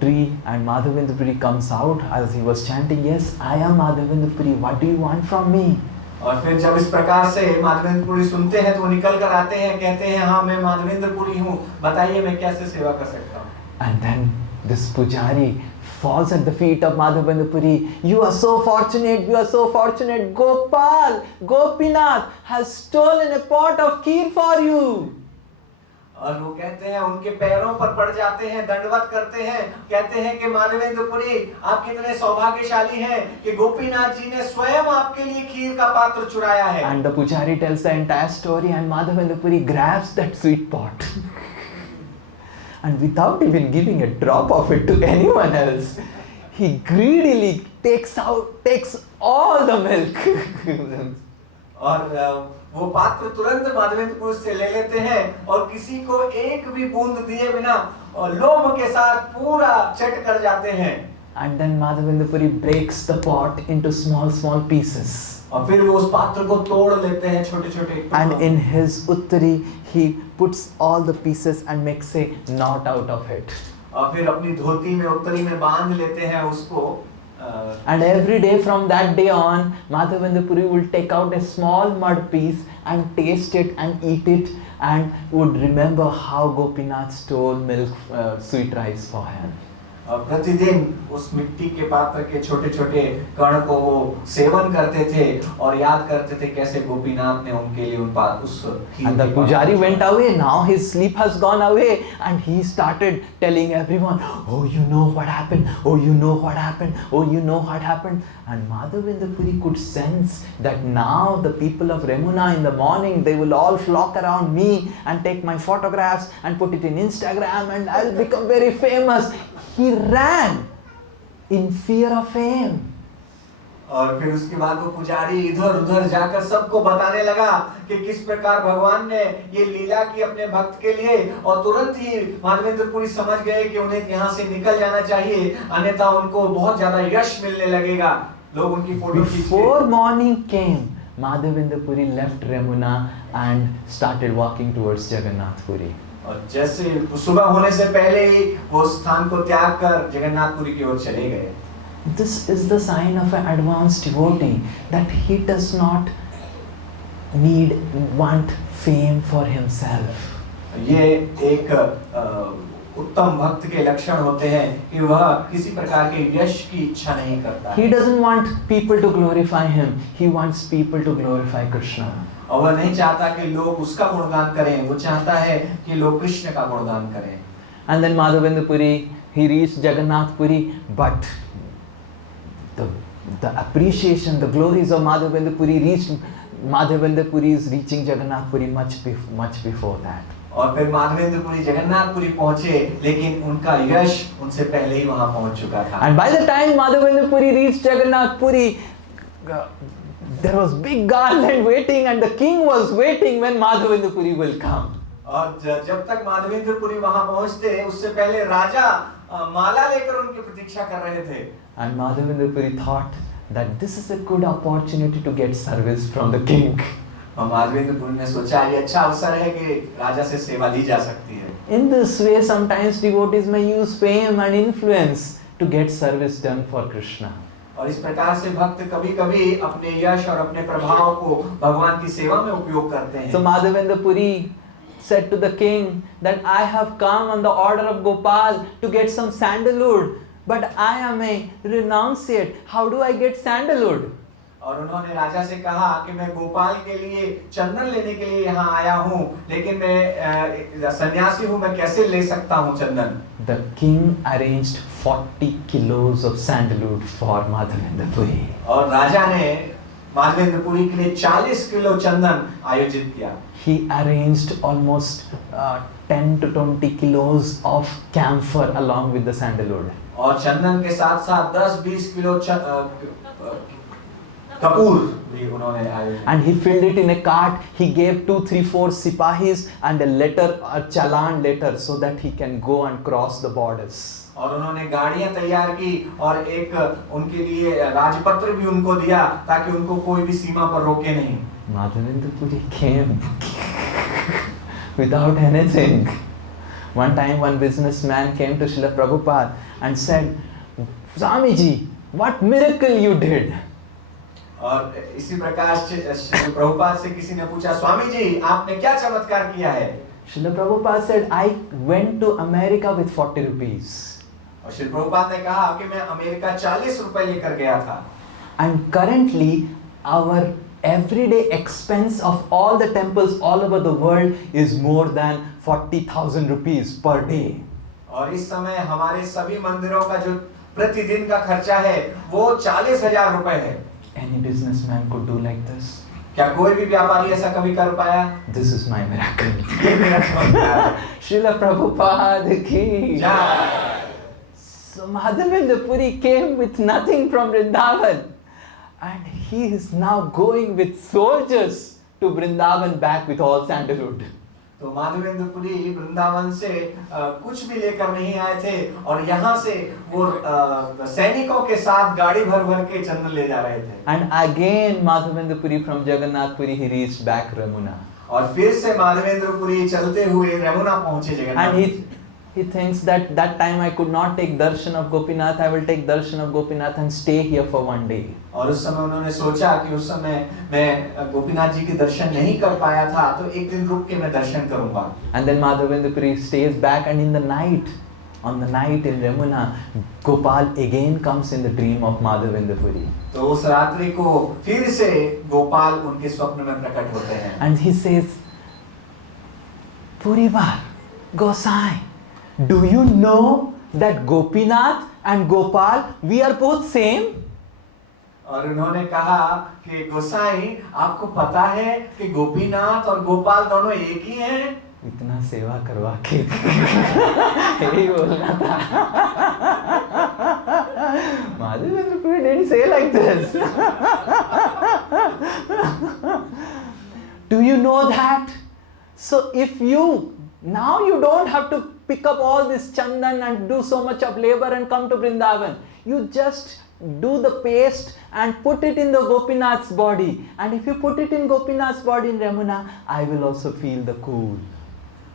tree and Madhavendra Puri comes out as he was chanting, yes, I am Madhavendra Puri, what do you want from me? और फिर जब इस प्रकार से माधवेंद्र पुरी सुनते हैं तो वो निकल कर आते हैं, कहते हैं हाँ मैं माधवेंद्र पुरी हूँ, बताइए मैं कैसे सेवा कर सकता हूँ। And then this pujari falls at the feet of Madhavendra Puri. You are so fortunate, Gopal, Gopinath has stolen a pot of kheer for you. और वो कहते हैं, उनके पैरों पर पड़ जाते हैं, दंडवत करते हैं, कहते हैं कि माधवेंद्र पुरी आप कितने सौभाग्यशाली हैं कि गोपीनाथ जी ने स्वयं आपके लिए खीर का पात्र चुराया है। And the pujari tells the entire story and Madhavendra Puri grabs that sweet pot. And without even giving a drop of it to anyone else, he greedily takes all the milk. और वो पात्र तुरंत माधवेंद्र पुरी से ले लेते हैं और किसी को एक भी बूंद दिए बिना और लोभ के साथ पूरा चट कर जाते हैं। And then Madhavendra Puri breaks the pot into small pieces. और फिर वो उस पात्र को तोड़ लेते हैं छोटे-छोटे। And in his uttari, he puts all the pieces and makes a knot out of it. और फिर अपनी धोती में उत्तरी में बांध लेते हैं उसको। And every day from that day on, Madhavendra Puri will take out a small mud piece and taste it and eat it and would remember how Gopinath stole milk, sweet rice for him. और प्रतिदिन उस मिट्टी के पात्र के छोटे-छोटे कण को वो सेवन करते थे और याद करते थे कैसे गोपीनाथ ने उनके लिए उस खीर। And the pujari went away. Now his sleep has gone away, and he started telling everyone, "Oh, you know what happened? Oh, you know what happened? Oh, you know what happened?" And Madhavendra Puri could sense that now the people of Remuna in the morning they will all flock around me and take my photographs and put it in Instagram, and I'll become very famous. He ran in fear of fame. और फिर उसके बाद वो पुजारी इधर-उधर जाकर सबको बताने लगा कि किस प्रकार भगवान ने ये लीला की अपने भक्त के लिए, और तुरंत ही माधवेंद्र पुरी समझ गए कि उन्हें यहाँ से निकल जाना चाहिए, अन्यथा उनको बहुत ज्यादा यश मिलने लगेगा। लोग उनकी फोटो खींचते। Before morning came, Madhavendra Puri left Remuna and started walking towards Jagannath Puri. और जैसे सुबह होने से पहले ही वो स्थान को त्याग कर जगन्नाथपुरी की ओर चले गए। This is the sign of an advanced devotee that he does not want fame for himself. ये एक उत्तम भक्त के लक्षण होते हैं कि वह किसी प्रकार के यश की इच्छा नहीं करता। He doesn't want people to glorify him. He wants people to glorify Krishna. और वह नहीं चाहता कि लोग उसका गुणगान करें, वो चाहता है कि लोग कृष्ण का गुणगान करें। And then Madhavendra Puri, he reached Jagannath Puri, but the appreciation, the glories of Madhavendra Puri reached Madhavendra Puri is reaching Jagannath Puri much before that. और फिर माधवेंद्र पुरी जगन्नाथपुरी पहुंचे, लेकिन उनका यश उनसे पहले ही वहां पहुंच चुका था। And by the time Madhavendra Puri reached Jagannath Puri, there was big garland waiting, and the king was waiting when Madhavendra Puri will come. और जब तक माधवेंद्र पुरी वहां पहुंचते, उससे पहले राजा माला लेकर उनकी प्रतीक्षा कर रहे थे। And Madhavendra Puri thought that this is a good opportunity to get service from the king. और माधवेंद्र पुरी ने सोचा ये अच्छा अवसर है कि राजा से सेवा ली जा सकती है। In this way, sometimes devotees may use fame and influence to get service done for Krishna. और इस प्रकार से भक्त कभी-कभी अपने यश और अपने प्रभाव को भगवान की सेवा में उपयोग करते हैं। So Madhavendra Puri said to the king that I have come on the order of Gopal to get some sandalwood, but I am a renunciate. How do I get sandalwood? और उन्होंने राजा से कहा कि मैं गोपाल के लिए चंदन लेने के लिए यहाँ आया हूँ, लेकिन मैं सन्यासी हूँ, मैं कैसे ले सकता हूँ चंदन? The king arranged 40 kilos of sandalwood for Madhavendra Puri. और राजा ने माधवेंद्र पुरी के लिए 40 किलो चंदन आयोजित किया। He arranged almost 10 to 20 kilos of camphor along with the sandalwood. और चंदन के साथ-साथ 10-20 किलो कपूर भी उन्होंने आयोजित। And he filled it in a cart. He gave 2, 3, 4 sipahis and a letter, a chalan letter, so that he can go and cross the borders. और उन्होंने गाड़ियां तैयार की और एक उनके लिए राजपत्र भी उनको दिया ताकि उनको कोई भी सीमा पर रोके नहीं। Madhavendra Puri came without anything. One time, one businessman came to Srila Prabhupada and said, Swamiji, what miracle you did? और इसी प्रकार से प्रभुपाद से किसी ने पूछा, स्वामी जी आपने क्या चमत्कार किया है? Srila Prabhupada said, I went to America with 40 rupees. और श्री प्रभुपाद ने कहा कि मैं अमेरिका 40 रुपए लेकर गया था। And currently, our everyday expense of all the temples all over the world is more than 40,000 rupees per day. और इस समय हमारे सभी मंदिरों का जो प्रतिदिन का खर्चा है वो 40,000 रुपए है। Any businessman could do like this? क्या कोई भी व्यापारी ऐसा कभी कर पाया? This is my miracle. ये मेरा चमत्कार है। Srila Prabhupada ki. So Madhavendra Puri came with nothing from Vrindavan, and he is now going with soldiers to Vrindavan back with all sandalwood. तो माधवेंद्र पुरी वृंदावन से कुछ भी लेकर नहीं आए थे और यहाँ से वो सैनिकों के साथ गाड़ी भर भर के चंदन ले जा रहे थे। And again Madhavendra Puri from Jagannath Puri he reached back Ramuna. और फिर से माधवेंद्र पुरी चलते हुए रमुना पहुंचे Jagannath. And he thinks that time I could not take darshan of Gopinath, I will take darshan of Gopinath and stay here for one day. और उस समय उन्होंने सोचा कि उस समय मैं गोपीनाथ जी के दर्शन नहीं कर पाया था तो एक दिन रुक के मैं दर्शन करूंगा। And then Madhavendra Puri stays back, and in the night, on the night in Ramuna, Gopal again comes in the dream of Madhavendra Puri. तो उस रात्रि को फिर से गोपाल उनके स्वप्न में प्रकट होते हैं। And he says, Purivar, Gosai, do you know that Gopinath and Gopal, we are both same? और उन्होंने कहा कि गोसाई आपको पता है कि गोपीनाथ और गोपाल दोनों एक ही हैं? इतना सेवा करवा के यही बोलना था। Madhavendra Puri didn't say like this. Do you know that? So if now you don't have to pick up all this chandan and do so much of labor and come to Vrindavan. You just do the paste and put it in the Gopinath's body. And if you put it in Gopinath's body in Ramuna, I will also feel the cool.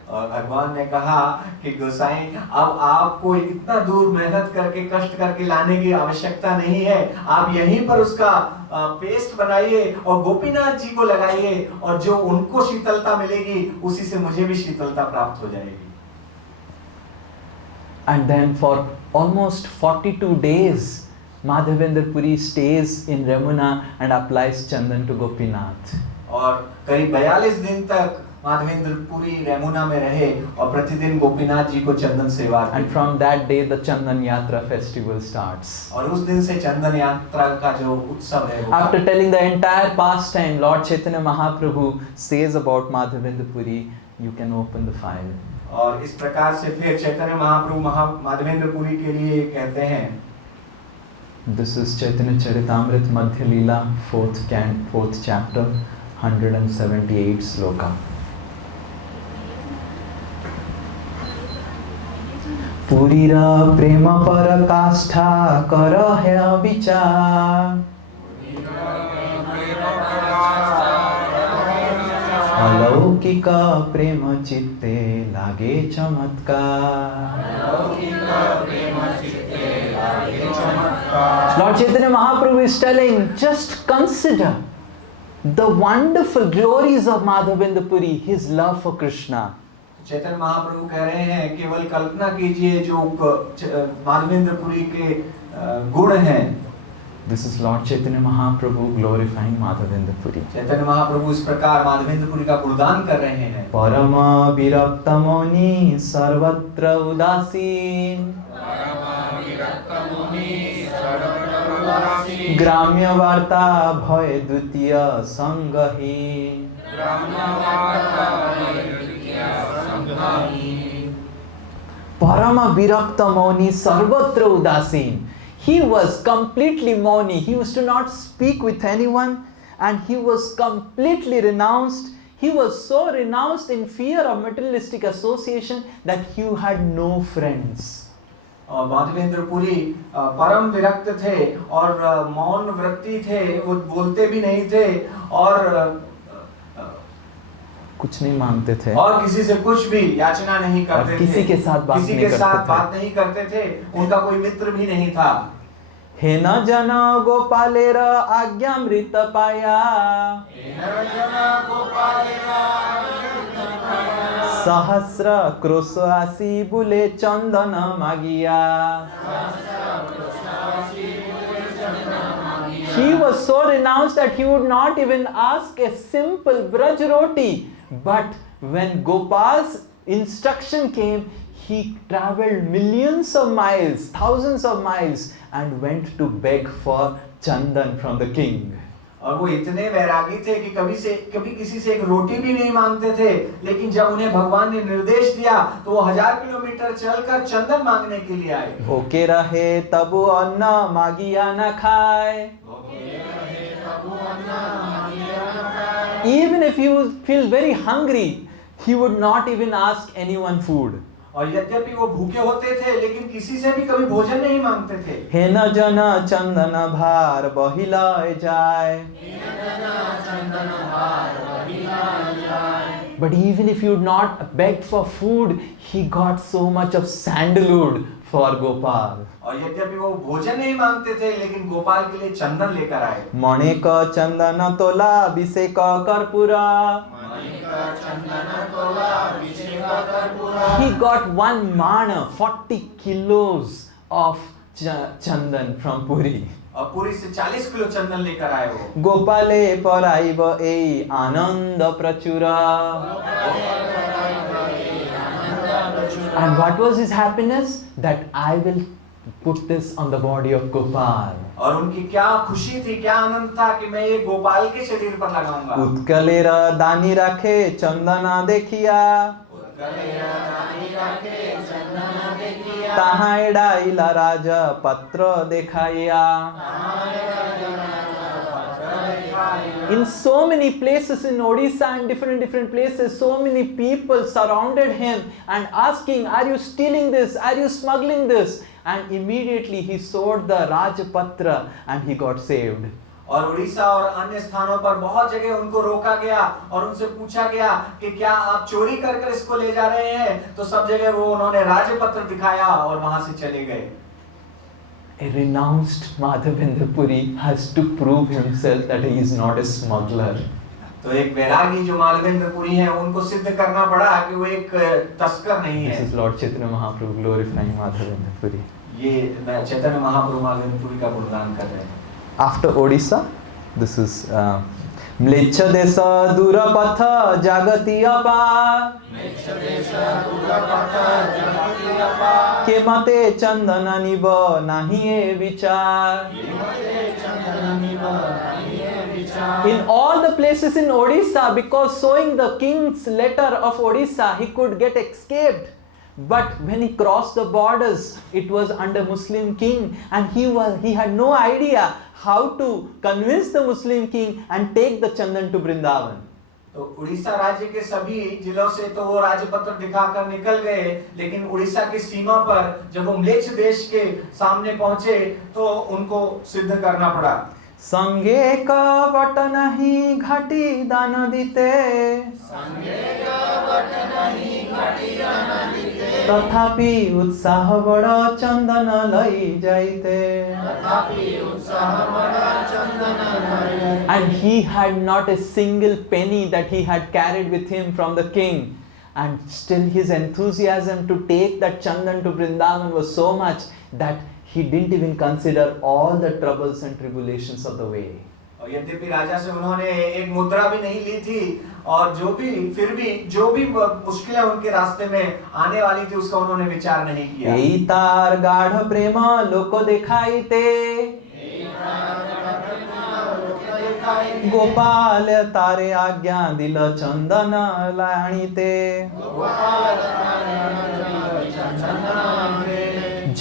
और भगवान ने कहा कि गोसाई अब आपको इतना दूर मेहनत करके कष्ट करके लाने की आवश्यकता नहीं है, आप यहीं पर उसका पेस्ट बनाइए और गोपीनाथ जी को लगाइए और जो उनको शीतलता मिलेगी उसी से मुझे भी शीतलता प्राप्त हो जाएगी। And then for almost 42 days, Madhavendra Puri stays in Ramuna and applies chandan to Gopinath. और करीब 42 दिन तक माधवेंद्र पुरी रेमुना में रहे और प्रतिदिन गोपीनाथ जी को चंदन सेवा की। And from that day the Chandan Yatra festival starts. और उस दिन से चंदन यात्रा का जो उत्सव है वो After telling the entire pastime, Lord Chaitanya Mahaprabhu says about Madhavendra Puri, you can open the file. और इस प्रकार से फिर चैतन्य महाप्रभु माधवेंद्र पुरी के लिए कहते हैं, This is Chaitanya Charitamrit Madhya Leela, 4th chapter, 178 sloka. पुरीरा प्रेम पर काष्ठा कर है विचार। अलौकिक अलौकिक प्रेम चित्ते लागे चमत्कार. Lord Chaitanya Mahaprabhu is telling, just consider the wonderful glories of Madhavendra Puri, his love for Krishna. Chaitanya Mahaprabhu कह रहे हैं, केवल कल्पना कीजिए जो माधवेंद्र पुरी के गुण हैं. This is Lord Chaitanya Mahaprabhu glorifying Madhavendra Puri. Chaitanya Mahaprabhu इस प्रकार माधवेंद्र पुरी का गुणगान कर रहे हैं. परम विरक्त मौनि सर्वत्र उदासीन, ग्राम्य वार्ता भय द्वितीय संगहीन. परम विरक्त मौनि सर्वत्र उदासीन. He was completely mauni. He used to not speak with anyone, and he was completely renounced. He was so renounced in fear of materialistic association that he had no friends. Madhavendra Puri परम विरक्त थे और मौन व्रती थे. वो बोलते भी नहीं थे और कुछ नहीं मांगते थे और किसी से कुछ भी याचना नहीं करते थे. किसी के साथ बात नहीं करते थे. उनका कोई मित्र भी नहीं था. हे न जन गोपालेर आज्ञामृत पाया, सहस्र क्रोश आसी बुले चंदन मागिया. He was so renounced that he would not even ask a simple braj roti. But when Gopal's instruction came, he traveled millions of miles, thousands of miles, and went to beg for chandan from the king. और वो इतने वैरागी थे कि कभी किसी से एक रोटी भी नहीं मांगते थे. लेकिन जब उन्हें भगवान ने निर्देश दिया तो वो 1000 किलोमीटर चलकर चंदन मांगने के लिए आए. भूखे रहे तबु अन्न मागिया न खाए. Even if he would feel very hungry, he would not even ask anyone food. और यद्यपि वो भूखे होते थे लेकिन किसी से भी कभी भोजन नहीं मांगते थे. हे न जन चंदन भार बहिलाय जाय. But even if he would not beg for food, he got so much of sandalwood for Gopal. और यद्यपि वो भोजन नहीं मांगते थे लेकिन गोपाल के लिए चंदन लेकर आए. मणिक चंदन तोला अभिषेक कर्पूरा. He got one mana, 40 kilos of chandan from Puri. और पुरी से 40 किलो चंदन लेकर आए वो. गोपाले पराइब ए आनंद प्रचुरा. And what was his happiness? That I will put this on the body of Gopal. और उनकी क्या खुशी थी, क्या आनंद था कि मैं ये गोपाल के शरीर पर लगाऊंगा. उत्कलेर दानी राखे चंदना देखिया. ताहा एडाइला राजा पत्र देखाइया. In so many places in Odisha and different places, so many people surrounded him and asking, are you stealing this? Are you smuggling this? And immediately he showed the Rajpatra and he got saved. और उड़ीसा और अन्य स्थानों पर बहुत जगह उनको रोका गया और उनसे पूछा गया कि क्या आप चोरी कर इसको ले जा रहे हैं. तो सब जगह वो उन्होंने राजपत्र दिखाया और वहां से चले गए. A renounced Madhavendra Puri has to prove himself that he is not a smuggler. तो एक वैरागी जो माधवेंद्र पुरी है उनको सिद्ध करना पड़ा कि वो एक तस्कर नहीं है. This is Lord Chaitanya Mahaprabhu glorifying Madhavendra Puri. ये चैतन्य महाप्रभु माधवेंद्र पुरी का गुणगान कर रहे हैं. After Odisha, this is म्लेच्छ देश दूरपथ जागति अपार. के मते चंदन निब नाही ए विचार. In all the places in Odisha, because showing the king's letter of Odisha, he could get escaped. But when he crossed the borders, it was under Muslim king, and he had no idea how to convince the Muslim king and take the chandan to Vrindavan. तो उड़ीसा राज्य के सभी जिलों से तो वो राजपत्र दिखाकर निकल गए. लेकिन उड़ीसा की सीमा पर जब वो म्लेच्छ देश के सामने पहुंचे तो उनको सिद्ध करना पड़ा. संगे कपट नहीं घाटी दान दीते, तथापि उत्साह बड़ चंदन लई जाइते. And he had not a single penny that he had carried with him from the king. And still his enthusiasm to take that chandan to Vrindavan was so much that he didn't even consider all the troubles and tribulations of the way. और यद्यपि राजा से उन्होंने एक मुद्रा भी नहीं ली थी, और फिर भी जो भी मुश्किलें उनके रास्ते में आने वाली थी उसका उन्होंने विचार नहीं किया. एई तार गाढ़ प्रेम लोक देखाइते, गोपाल तारे आज्ञा दिल चंदन लाणीते.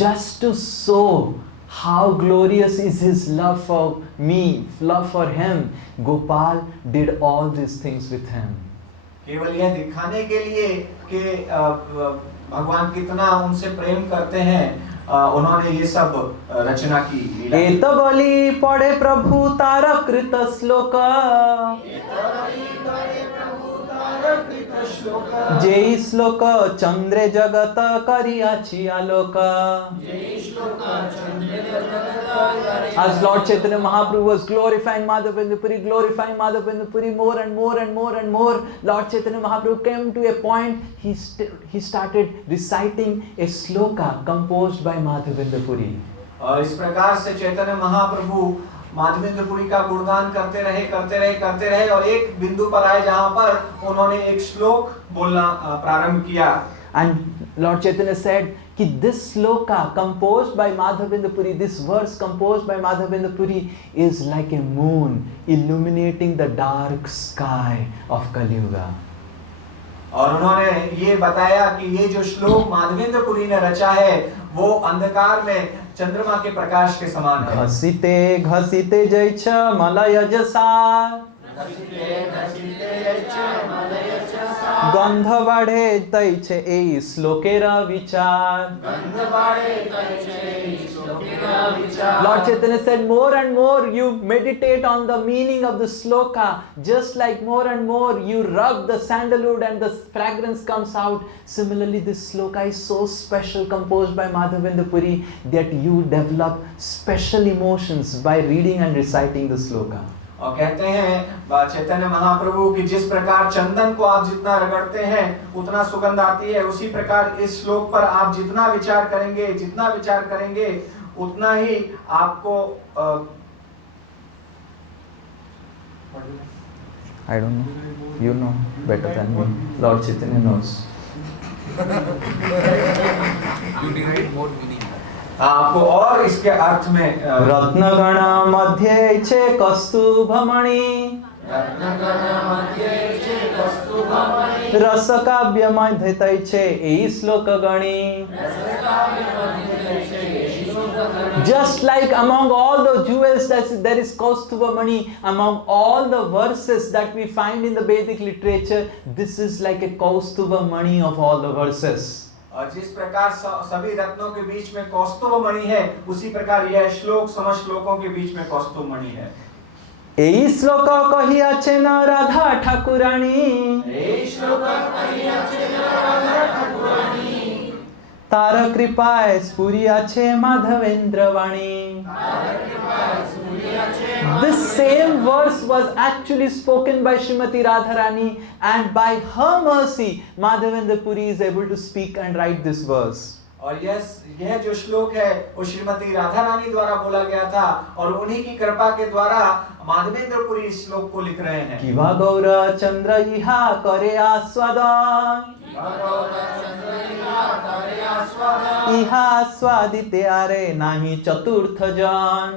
Just to show how glorious is his love for me, love for him, Gopal did all these things with him. केवल यह दिखाने के लिए कि भगवान कितना उनसे प्रेम करते हैं, उन्होंने ये सब रचना की. एत बलि पढ़े प्रभु तार कृत श्लोक, जे श्लोक चंद्रे जगत करियाछि आलोक. As Lord Chaitanya Mahaprabhu was glorifying Madhavendra Puri more and more and more and more, Lord Chaitanya Mahaprabhu came to a point, he started reciting a sloka composed by Madhavendra Puri. और इस प्रकार से चैतन्य महाप्रभु माधवेंद्र पुरी का गुणगान करते रहे और एक बिंदु पर आए जहां पर उन्होंने एक श्लोक बोलना प्रारंभ किया. And Lord Chaitanya said कि this sloka composed by Madhavendra Puri, this verse composed by Madhavendra Puri is like a moon illuminating the dark sky of Kali Yuga. और उन्होंने ये बताया कि ये जो श्लोक माधवेंद्र पुरी ने रचा है वो अंधकार में चंद्रमा के प्रकाश के समान है. घसीते घसीते जैछ मलय जसार, गंध बाढ़े तैछ ए श्लोकेर विचार. Lord Chaitanya said, more and more you meditate on the meaning of the sloka, just like more and more you rub the sandalwood and the fragrance comes out. Similarly, this sloka is so special, composed by Madhavendra Puri, that you develop special emotions by reading and reciting the sloka. और कहते हैं चैतन्य महाप्रभु कि जिस प्रकार चंदन को आप जितना रगड़ते हैं उतना सुगंध आती है, उसी प्रकार इस श्लोक पर आप जितना विचार करेंगे उतना ही आपको I don't know. You know better than me. Lord Chaitanya knows. You derive more meaning. आपको और इसके अर्थ में रत्नगण मध्ये छे कस्तुभमणि, रस काव्य मध्य तै छे ए श्लोक गणी. Just like among all the jewels there is Kaustubhamani, among all the verses that we find in the Vedic literature, this is like a Kaustubhamani of all the verses. और जिस प्रकार सभी रत्नों के बीच में कौस्तुभमणि है, उसी प्रकार यह श्लोक समस्त श्लोकों के बीच में कौस्तुभमणि है. এই শ্লোক কহিয়াছেন রাধা ঠাকুরানী, তার কৃপায় স্ফুরিয়াছে মাধবেন্দ্র বাণী. This same verse was actually spoken by Srimati Radharani, and by her mercy Madhavendra Puri is able to speak and write this verse. और यह जो श्लोक है वो श्रीमती राधा रानी द्वारा बोला गया था, और उन्हीं की कृपा के द्वारा माधवेंद्र पुरी इस श्लोक को लिख रहे हैं. किवा गौर चंद्र इहा करे आस्वादन, इहा आस्वादिते आरे नाही चतुर्थ जन.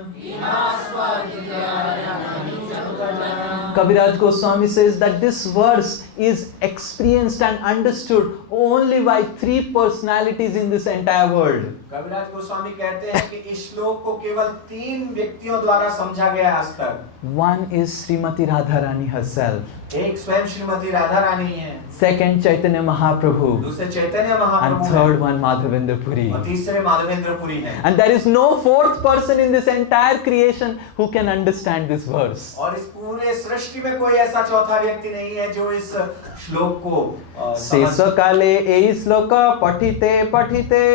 Kaviraj Goswami says that this verse is experienced and understood only by 3 personalities in this entire world. कविराज गोस्वामी कहते हैं कि इस श्लोक को केवल 3 व्यक्तियों द्वारा समझा गया आज तक. One is Srimati Radharani herself. एक स्वयं श्रीमती राधा रानी है, second Chaitanya Mahaprabhu, दूसरे चैतन्य and महाप्रभु third है, one Madhavendra Puri. और तीसरे माधवेंद्र पुरी है। And there is no fourth person in this entire creation who can understand this verse. और इस पूरे सृष्टि में कोई ऐसा चौथा व्यक्ति नहीं है जो इस श्लोक को समझ शेष काले एई श्लोक पठिते पठिते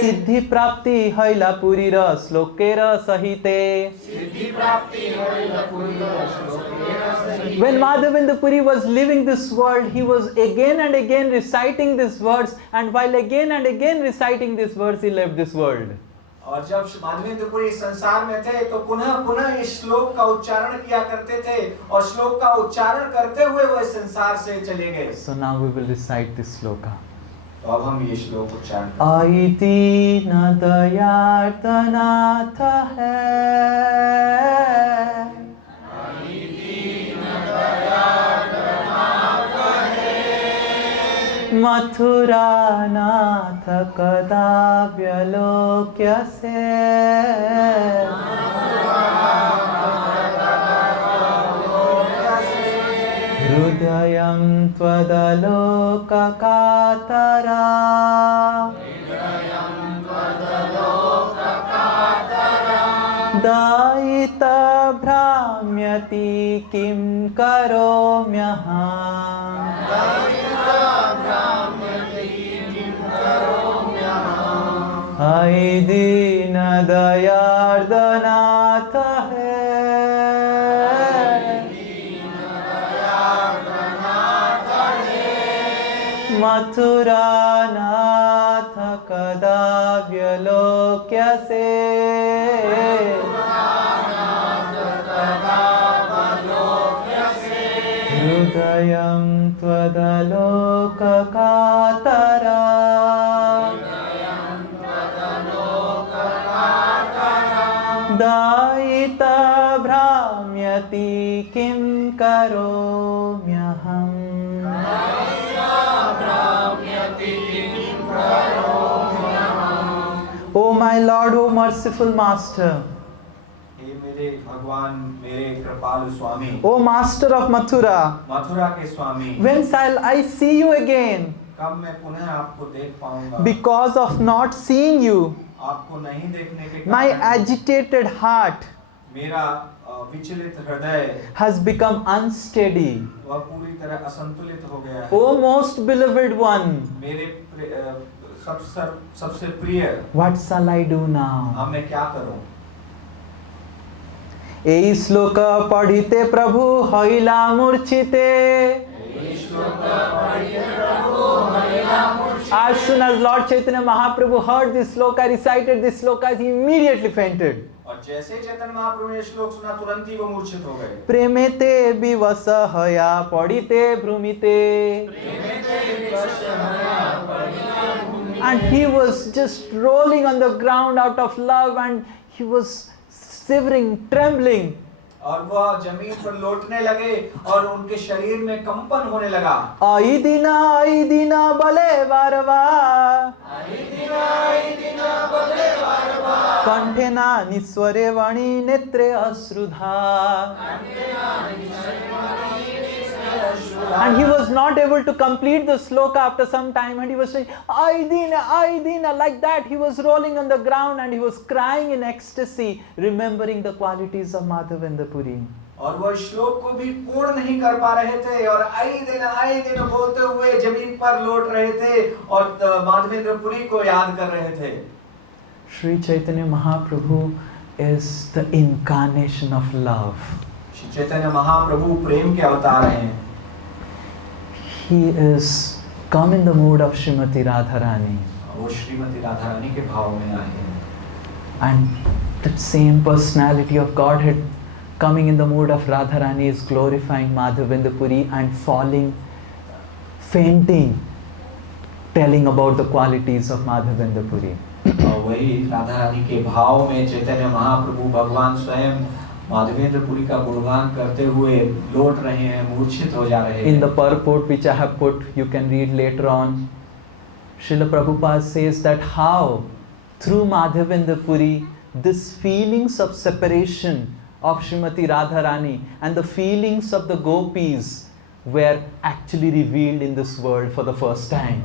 सिद्धि प्राप्ति हैला पुरीर श्लोकेर सहिते. When Madhavendra Puri was living this world, he was again and again reciting this verse, and while again and again reciting this verse, he left this world. और जब माधवेंद्र पुरी संसार में थे तो पुनः पुनः इस श्लोक का उच्चारण किया करते थे और श्लोक का उच्चारण करते हुए वो इस संसार से चले गए। So now we will recite this sloka. तो अब हम ये श्लोक उच्चारण करें। आइति न दयार्तनाथ है, मथुरा नाथ कदा व्यलोक्य से, हृदयं त्वदलोककातरा, दायिता भ्राम्यति किं करोम्यहम्, ऐ दीन दयार्दनाथ है, मथुरा नाथ कदा व्यलोक्य से, हृदयं त्वदलोककातरा, दायिता भ्राम्यति किं करोम्यहम्. O my Lord, O merciful Master, हे मेरे भगवान, मेरे कृपालु स्वामी, O Master of Mathura, Mathura के स्वामी, when shall I see you again? कब मैं पुनः आपको देख पाऊंगा? Because of not seeing you, आपको नहीं देखने के my कारण agitated heart मेरा विचलित हृदय has become unsteady. वह पूरी तरह असंतुलित हो गया है। O most beloved one, मेरे सबसे प्रिय, what shall I do now? अब मैं क्या करूं? এই শ্লোক পঢ়িতে প্রভু হইলা মূর্ছিতে। As soon as Lord Chaitanya Mahaprabhu heard this sloka, recited this sloka, he immediately fainted. और जैसे चैतन्य महाप्रभु ने श्लोक सुना तुरंत ही वो मूर्छित हो गए। प्रेमेते विवश हया पढ़िते भ्रूमिते। And he was just rolling on the ground out of love, and he was shivering, trembling. और वह जमीन पर लौटने लगे और उनके शरीर में कंपन होने लगा। आई दीना बले बारवा, कंठे ना निस्वरे वाणी नेत्रे अश्रुधा। And he was not able to complete the sloka after some time, and he was saying, Ai Dina, like that. He was rolling on the ground and he was crying in ecstasy, remembering the qualities of Madhavendra Puri. और वो श्लोक को भी पूर्ण नहीं कर पा रहे थे और आई दिन बोलते हुए जमीन पर लौट रहे थे और माधवेंद्र पुरी को याद कर रहे थे। Sri Chaitanya Mahaprabhu is the incarnation of love. Shri Chaitanya Mahaprabhu प्रेम के अवतार हैं। He is come in the mood of Srimati Radharani. वो श्रीमती राधा रानी के भाव में आए हैं। And that same personality of Godhead coming in the mood of Radharani is glorifying Madhavendra Puri and falling, fainting, telling about the qualities of Madhavendra Puri. और वही राधा रानी के भाव में चैतन्य महाप्रभु भगवान स्वयं माधवेंद्र पुरी का गुणगान करते हुए लौट रहे हैं, मूर्छित हो जा रहे हैं। In the purport which I have put, you can read later on, Srila Prabhupada says that how through Madhavendra Puri this feelings of separation of Srimati Radharani and the feelings of the gopis were actually revealed in this world for the first time.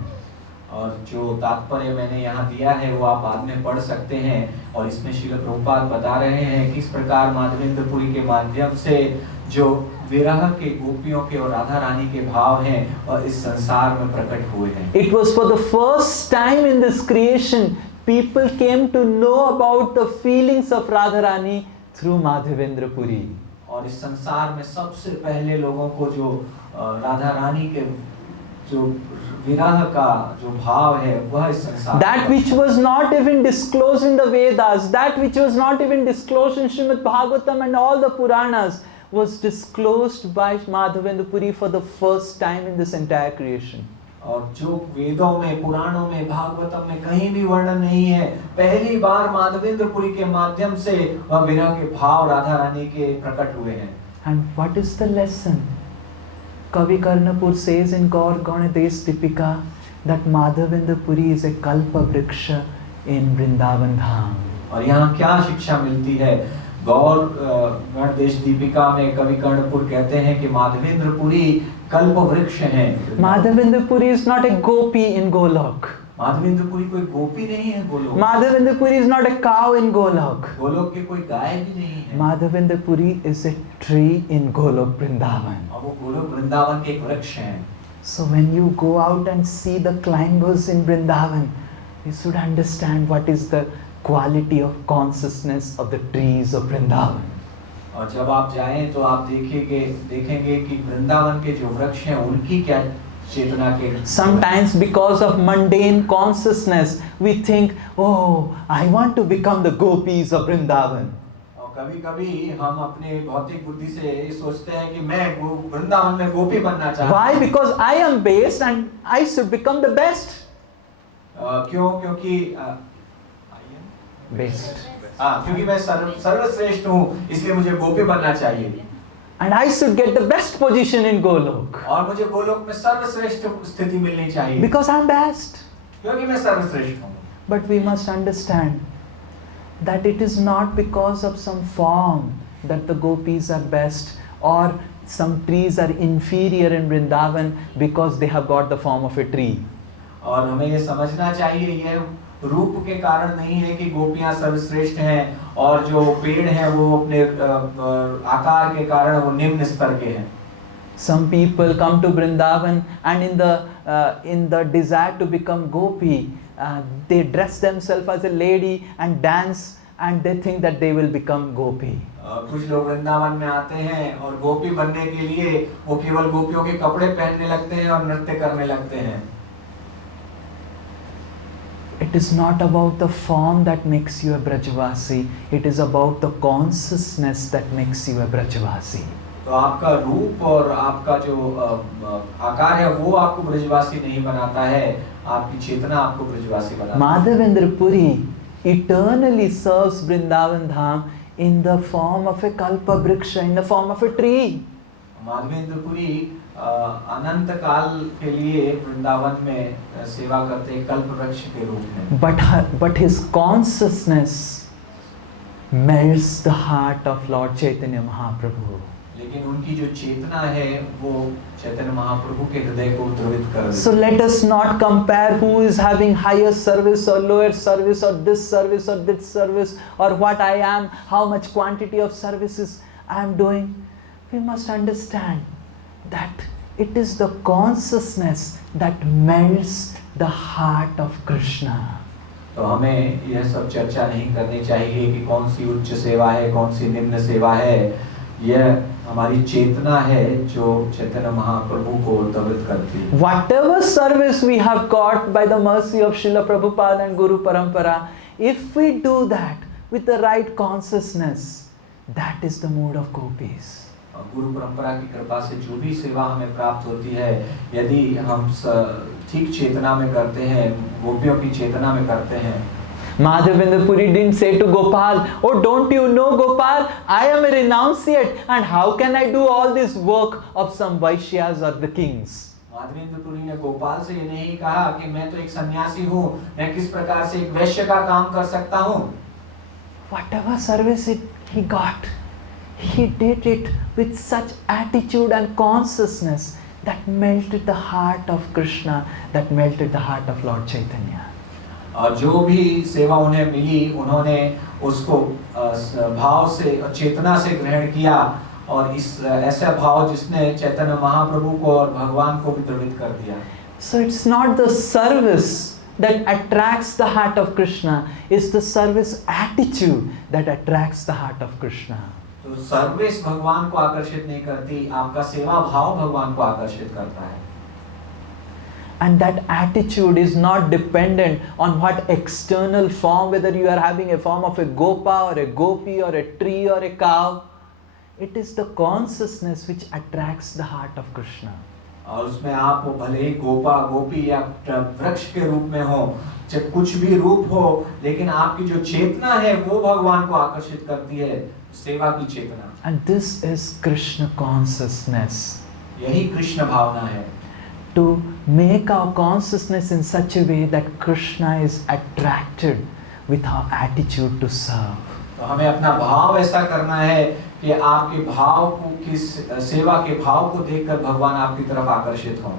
और जो तात्पर्य मैंने यहाँ दिया है वो आप बाद में पढ़ सकते हैं, और इसमें श्रील प्रभुपाद बता रहे हैं किस प्रकार माधवेंद्रपुरी के माध्यम से जो विरह के गोपियों के और राधा रानी के भाव हैं और इस संसार में प्रकट हुए हैं। It was for the first time in this creation people came to know about the feelings of Radharani through Madhavendra Puri. और इस संसार में सबसे पहले लोगों को जो राधा रानी के जो विरह का जो भाव है वह इस संसार That which was not even disclosed in the Vedas, that which was not even disclosed in Srimad Bhagavatam and all the Puranas was disclosed by Madhavendra Puri for the first time in this entire creation. और जो वेदों में, पुराणों में, भागवतम में कहीं भी वर्णन नहीं है, पहली बार माधवेंद्रपुरी के माध्यम से वह विरह के भाव राधा रानी के प्रकट हुए हैं। And what is the lesson? Kavi Karnapur says in Gaur Ganesh Deepika that Madhavendra Puri is a kalpa vriksha in Vrindavan Dham. और यहाँ क्या शिक्षा मिलती है? गौर गणदेश दीपिका में कवि कर्णपुर कहते हैं कि माधवेंद्रपुरी कल्प वृक्ष हैं। Madhavendra Puri is not a gopi in Golok. Madhavendrapuri कोई गोपी नहीं है Golok. Madhavendra Puri is not a cow in Golok. Golok की कोई गाय भी नहीं है। Madhavendra Puri is a tree in Golok Vrindavan. और वो गोलोक वृंदावन के एक वृक्ष हैं। So when you go out and see the climbers in Vrindavan, you should understand what is the quality of consciousness of the trees of Vrindavan. और जब आप जाएं तो आप देखेंगे कि वृंदावन के जो वृक्ष हैं उनकी क्या चेतना के। Sometimes because of mundane consciousness we think, oh, I want to become the gopis of Vrindavan. और कभी-कभी हम अपने भौतिक बुद्धि से ये सोचते हैं कि मैं वृंदावन में गोपी बनना चाहता हूँ। Why? Because I am best and I should become the best. क्यों? क्योंकि Best. क्योंकि मैं सर्वश्रेष्ठ हूँ, इसलिए मुझे गोपी बनना चाहिए। And I should get the best position in Golok. और मुझे गोलोक में सर्वश्रेष्ठ स्थिति मिलनी चाहिए। Because I am best. क्योंकि मैं सर्वश्रेष्ठ हूँ। But we must understand that it is not because of some form that the gopis are best or some trees are inferior in Vrindavan because they have got the form of a tree. और हमें ये समझना चाहिए यह रूप के कारण नहीं है कि गोपियां सर्वश्रेष्ठ हैं और जो पेड़ हैं वो अपने आकार के कारण वो निम्न स्तर के हैं। Some people come to Vrindavan and in the desire to become gopi, they dress themselves as a lady and dance and they think that they will become gopi. कुछ लोग वृंदावन में आते हैं और गोपी बनने के लिए वो केवल गोपियों के कपड़े पहनने लगते हैं और नृत्य करने लगते हैं। It is not about the form that makes you a Brajavasi, it is about the consciousness that makes you a Brajavasi. तो आपका रूप और आपका जो आकार है वो आपको ब्रजवासी नहीं बनाता है, आपकी चेतना आपको ब्रजवासी बनाता है। Madhavendra Puri eternally serves Vrindavan Dham in the form of a kalpa vriksha, in the form of a tree. Madhavendrapuri अनंत काल के लिए वृंदावन में सेवा करते हैं कल्प वृक्ष के रूप में। But his consciousness melts the heart of Lord Chaitanya Mahaprabhu. लेकिन उनकी जो चेतना है वो चैतन्य महाप्रभु के हृदय को द्रवित कर देती है। So let us not compare who is having higher service or lower service or this service or that service or what I am, how much quantity of services I am doing. We must understand that it is the consciousness that melts the heart of Krishna. तो हमें यह सब चर्चा नहीं करनी चाहिए कि कौन सी उच्च सेवा है, कौन सी निम्न सेवा है। यह हमारी चेतना है जो चैतन्य महाप्रभु को द्रवित करती है। Whatever service we have got by the mercy of Srila Prabhupada and Guru Parampara, if we do that with the right consciousness, that is the mood of gopis. गुरु परंपरा की कृपा से जो भी सेवा हमें प्राप्त होती है, यदि हम ठीक चेतना में करते हैं, गोपियों की चेतना में करते हैं। Madhavendra Puri didn't say to Gopal, oh, don't you know, Gopal, I am a renunciate and how can I do all this work of some Vaishyas or the kings? Madhavendrapuri ने गोपाल से ये नहीं कहा कि मैं तो एक सन्यासी हूँ, मैं किस प्रकार से एक वैश्य का काम कर सकता हूँ। Whatever service he got, he did it with such attitude and consciousness that melted the heart of Krishna, that melted the heart of Lord Chaitanya. और जो भी सेवा उन्हें मिली उन्होंने उसको भाव से और चेतना से ग्रहण किया, और इस ऐसा भाव जिसने चैतन्य महाप्रभु को और भगवान को भी द्रवित कर दिया। So it's not the service that attracts the heart of Krishna, it's the service attitude that attracts the heart of Krishna. तो सर्विस भगवान को आकर्षित नहीं करती, आपका सेवा भाव भगवान को आकर्षित करता है। And that attitude is not dependent on what external form, whether you are having a form of a gopa or a gopi or a tree or a cow. It is the consciousness which attracts the heart of Krishna. और उसमें आप भले ही गोपा गोपी या वृक्ष के रूप में हो, जब कुछ भी रूप हो, लेकिन आपकी जो चेतना है वो भगवान को आकर्षित करती है, सेवा की चेतना। And this is Krishna consciousness. यही कृष्ण भावना है। To make our consciousness in such a way that Krishna is attracted with our attitude to serve. तो हमें अपना भाव ऐसा करना है कि आपके भाव को, किस सेवा के भाव को देखकर भगवान आपकी तरफ आकर्षित हों।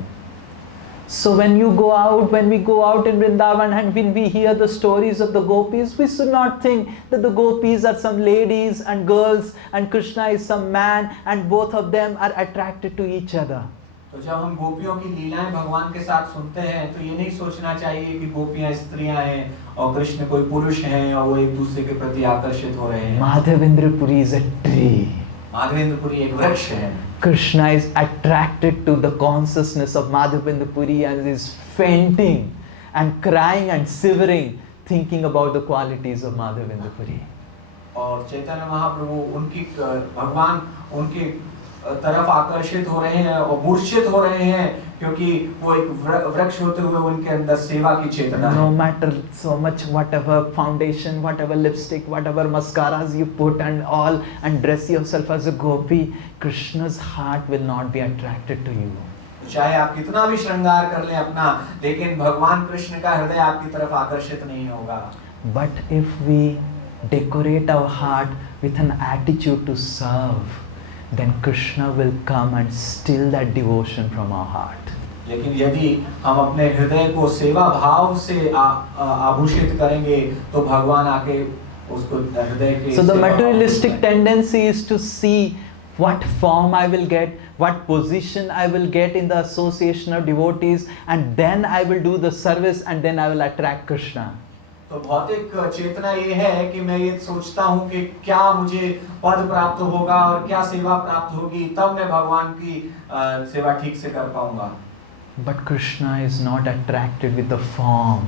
So when we go out in Vrindavan and when we hear the stories of the gopis, we should not think that the gopis are some ladies and girls and Krishna is some man and both of them are attracted to each other. तो जब हम गोपियों की लीलाएं भगवान के साथ सुनते हैं तो ये नहीं सोचना चाहिए कि गोपियां स्त्रियां हैं और कृष्ण कोई पुरुष हैं और वो एक दूसरे के प्रति आकर्षित हो रहे हैं। Madhavendra Puri is a tree. Madhavendra Puri एक वृक्ष है। Krishna is attracted to the consciousness of Madhavendra Puri and is fainting and crying and shivering thinking about the qualities of Madhavendra Puri. और चैतन्य महाप्रभु उनकी भगवान उनकी तरफ आकर्षित हो रहे हैं और मूर्छित हो रहे हैं क्योंकि वो एक वृक्ष होते हुए उनके अंदर सेवा की चेतना है। No matter so much whatever foundation, whatever lipstick, whatever mascaras you put and all and dress yourself as a gopi, Krishna's heart will not be attracted to you. चाहे आप कितना भी श्रृंगार कर लें अपना, लेकिन भगवान कृष्ण का हृदय आपकी तरफ आकर्षित नहीं होगा। But if we decorate our heart with an attitude to serve, then Krishna will come and steal that devotion from our heart. लेकिन यदि हम अपने हृदय को सेवा भाव से आभूषित करेंगे तो भगवान आके उसको हृदय के So the materialistic tendency is to see what form I will get, what position I will get in the association of devotees, and then I will do the service and then I will attract Krishna. तो भौतिक चेतना ये है कि मैं ये सोचता हूँ कि क्या मुझे पद प्राप्त होगा और क्या सेवा प्राप्त होगी, तब मैं भगवान की सेवा ठीक से कर पाऊंगा। But Krishna is not attracted with the form.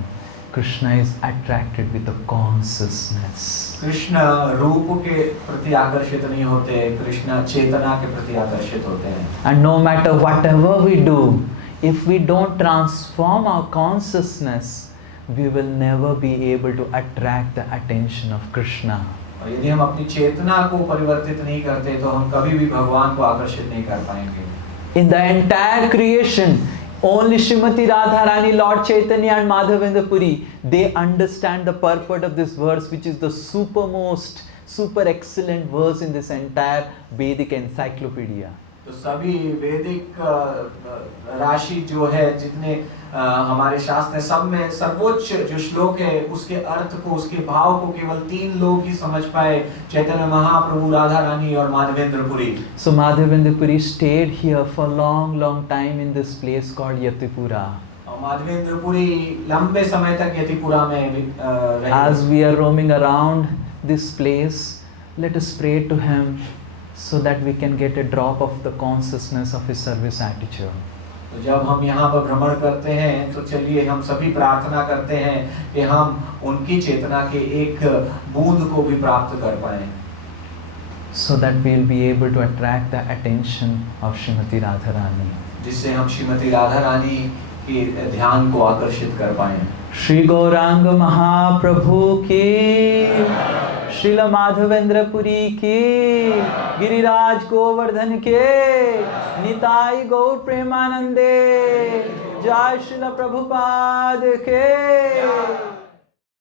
Krishna is attracted with the consciousness. Krishna रूप के प्रति आकर्षित नहीं होते, कृष्ण चेतना के प्रति आकर्षित होते हैं। And no matter whatever we do, if we don't transform our consciousness, we will never be able to attract the attention of Krishna. और यदि हम अपनी चेतना को परिवर्तित नहीं करते तो हम कभी भी भगवान को आकर्षित नहीं कर पाएंगे। In the entire creation, only Srimati Radharani, Lord Chaitanya and Madhavendra Puri, they understand the purport of this verse, which is the super excellent verse in this entire Vedic encyclopedia. तो सभी वैदिक राशि जो है, जितने हमारे शास्त्र हैं, सब में सर्वोच्च जो श्लोक है उसके अर्थ को, उसके भाव को केवल 3 लोग ही समझ पाए, चैतन्य महाप्रभु, राधा रानी और Madhavendra Puri. So Madhavendra Puri stayed here for long time in this place called Yatipura. और माधवेंद्र पुरी लंबे समय तक यतिपुरा में रहे। As we are roaming around this place, let us pray to him so that we can get a drop of the consciousness of his service attitude. तो जब हम यहाँ पर भ्रमण करते हैं तो चलिए हम सभी प्रार्थना करते हैं कि हम उनकी चेतना के एक बूंद को भी प्राप्त कर पाएं, so that we will be able to attract the attention of Srimati Radharani. जिससे हम श्रीमती राधा रानी के ध्यान को आकर्षित कर पाएं। श्री गौरांग महाप्रभु की, श्रील माधवेंद्र पुरी की, गिरिराज गोवर्धन के, निताई गौर प्रेमानंदे, जय श्रील प्रभुपाद के।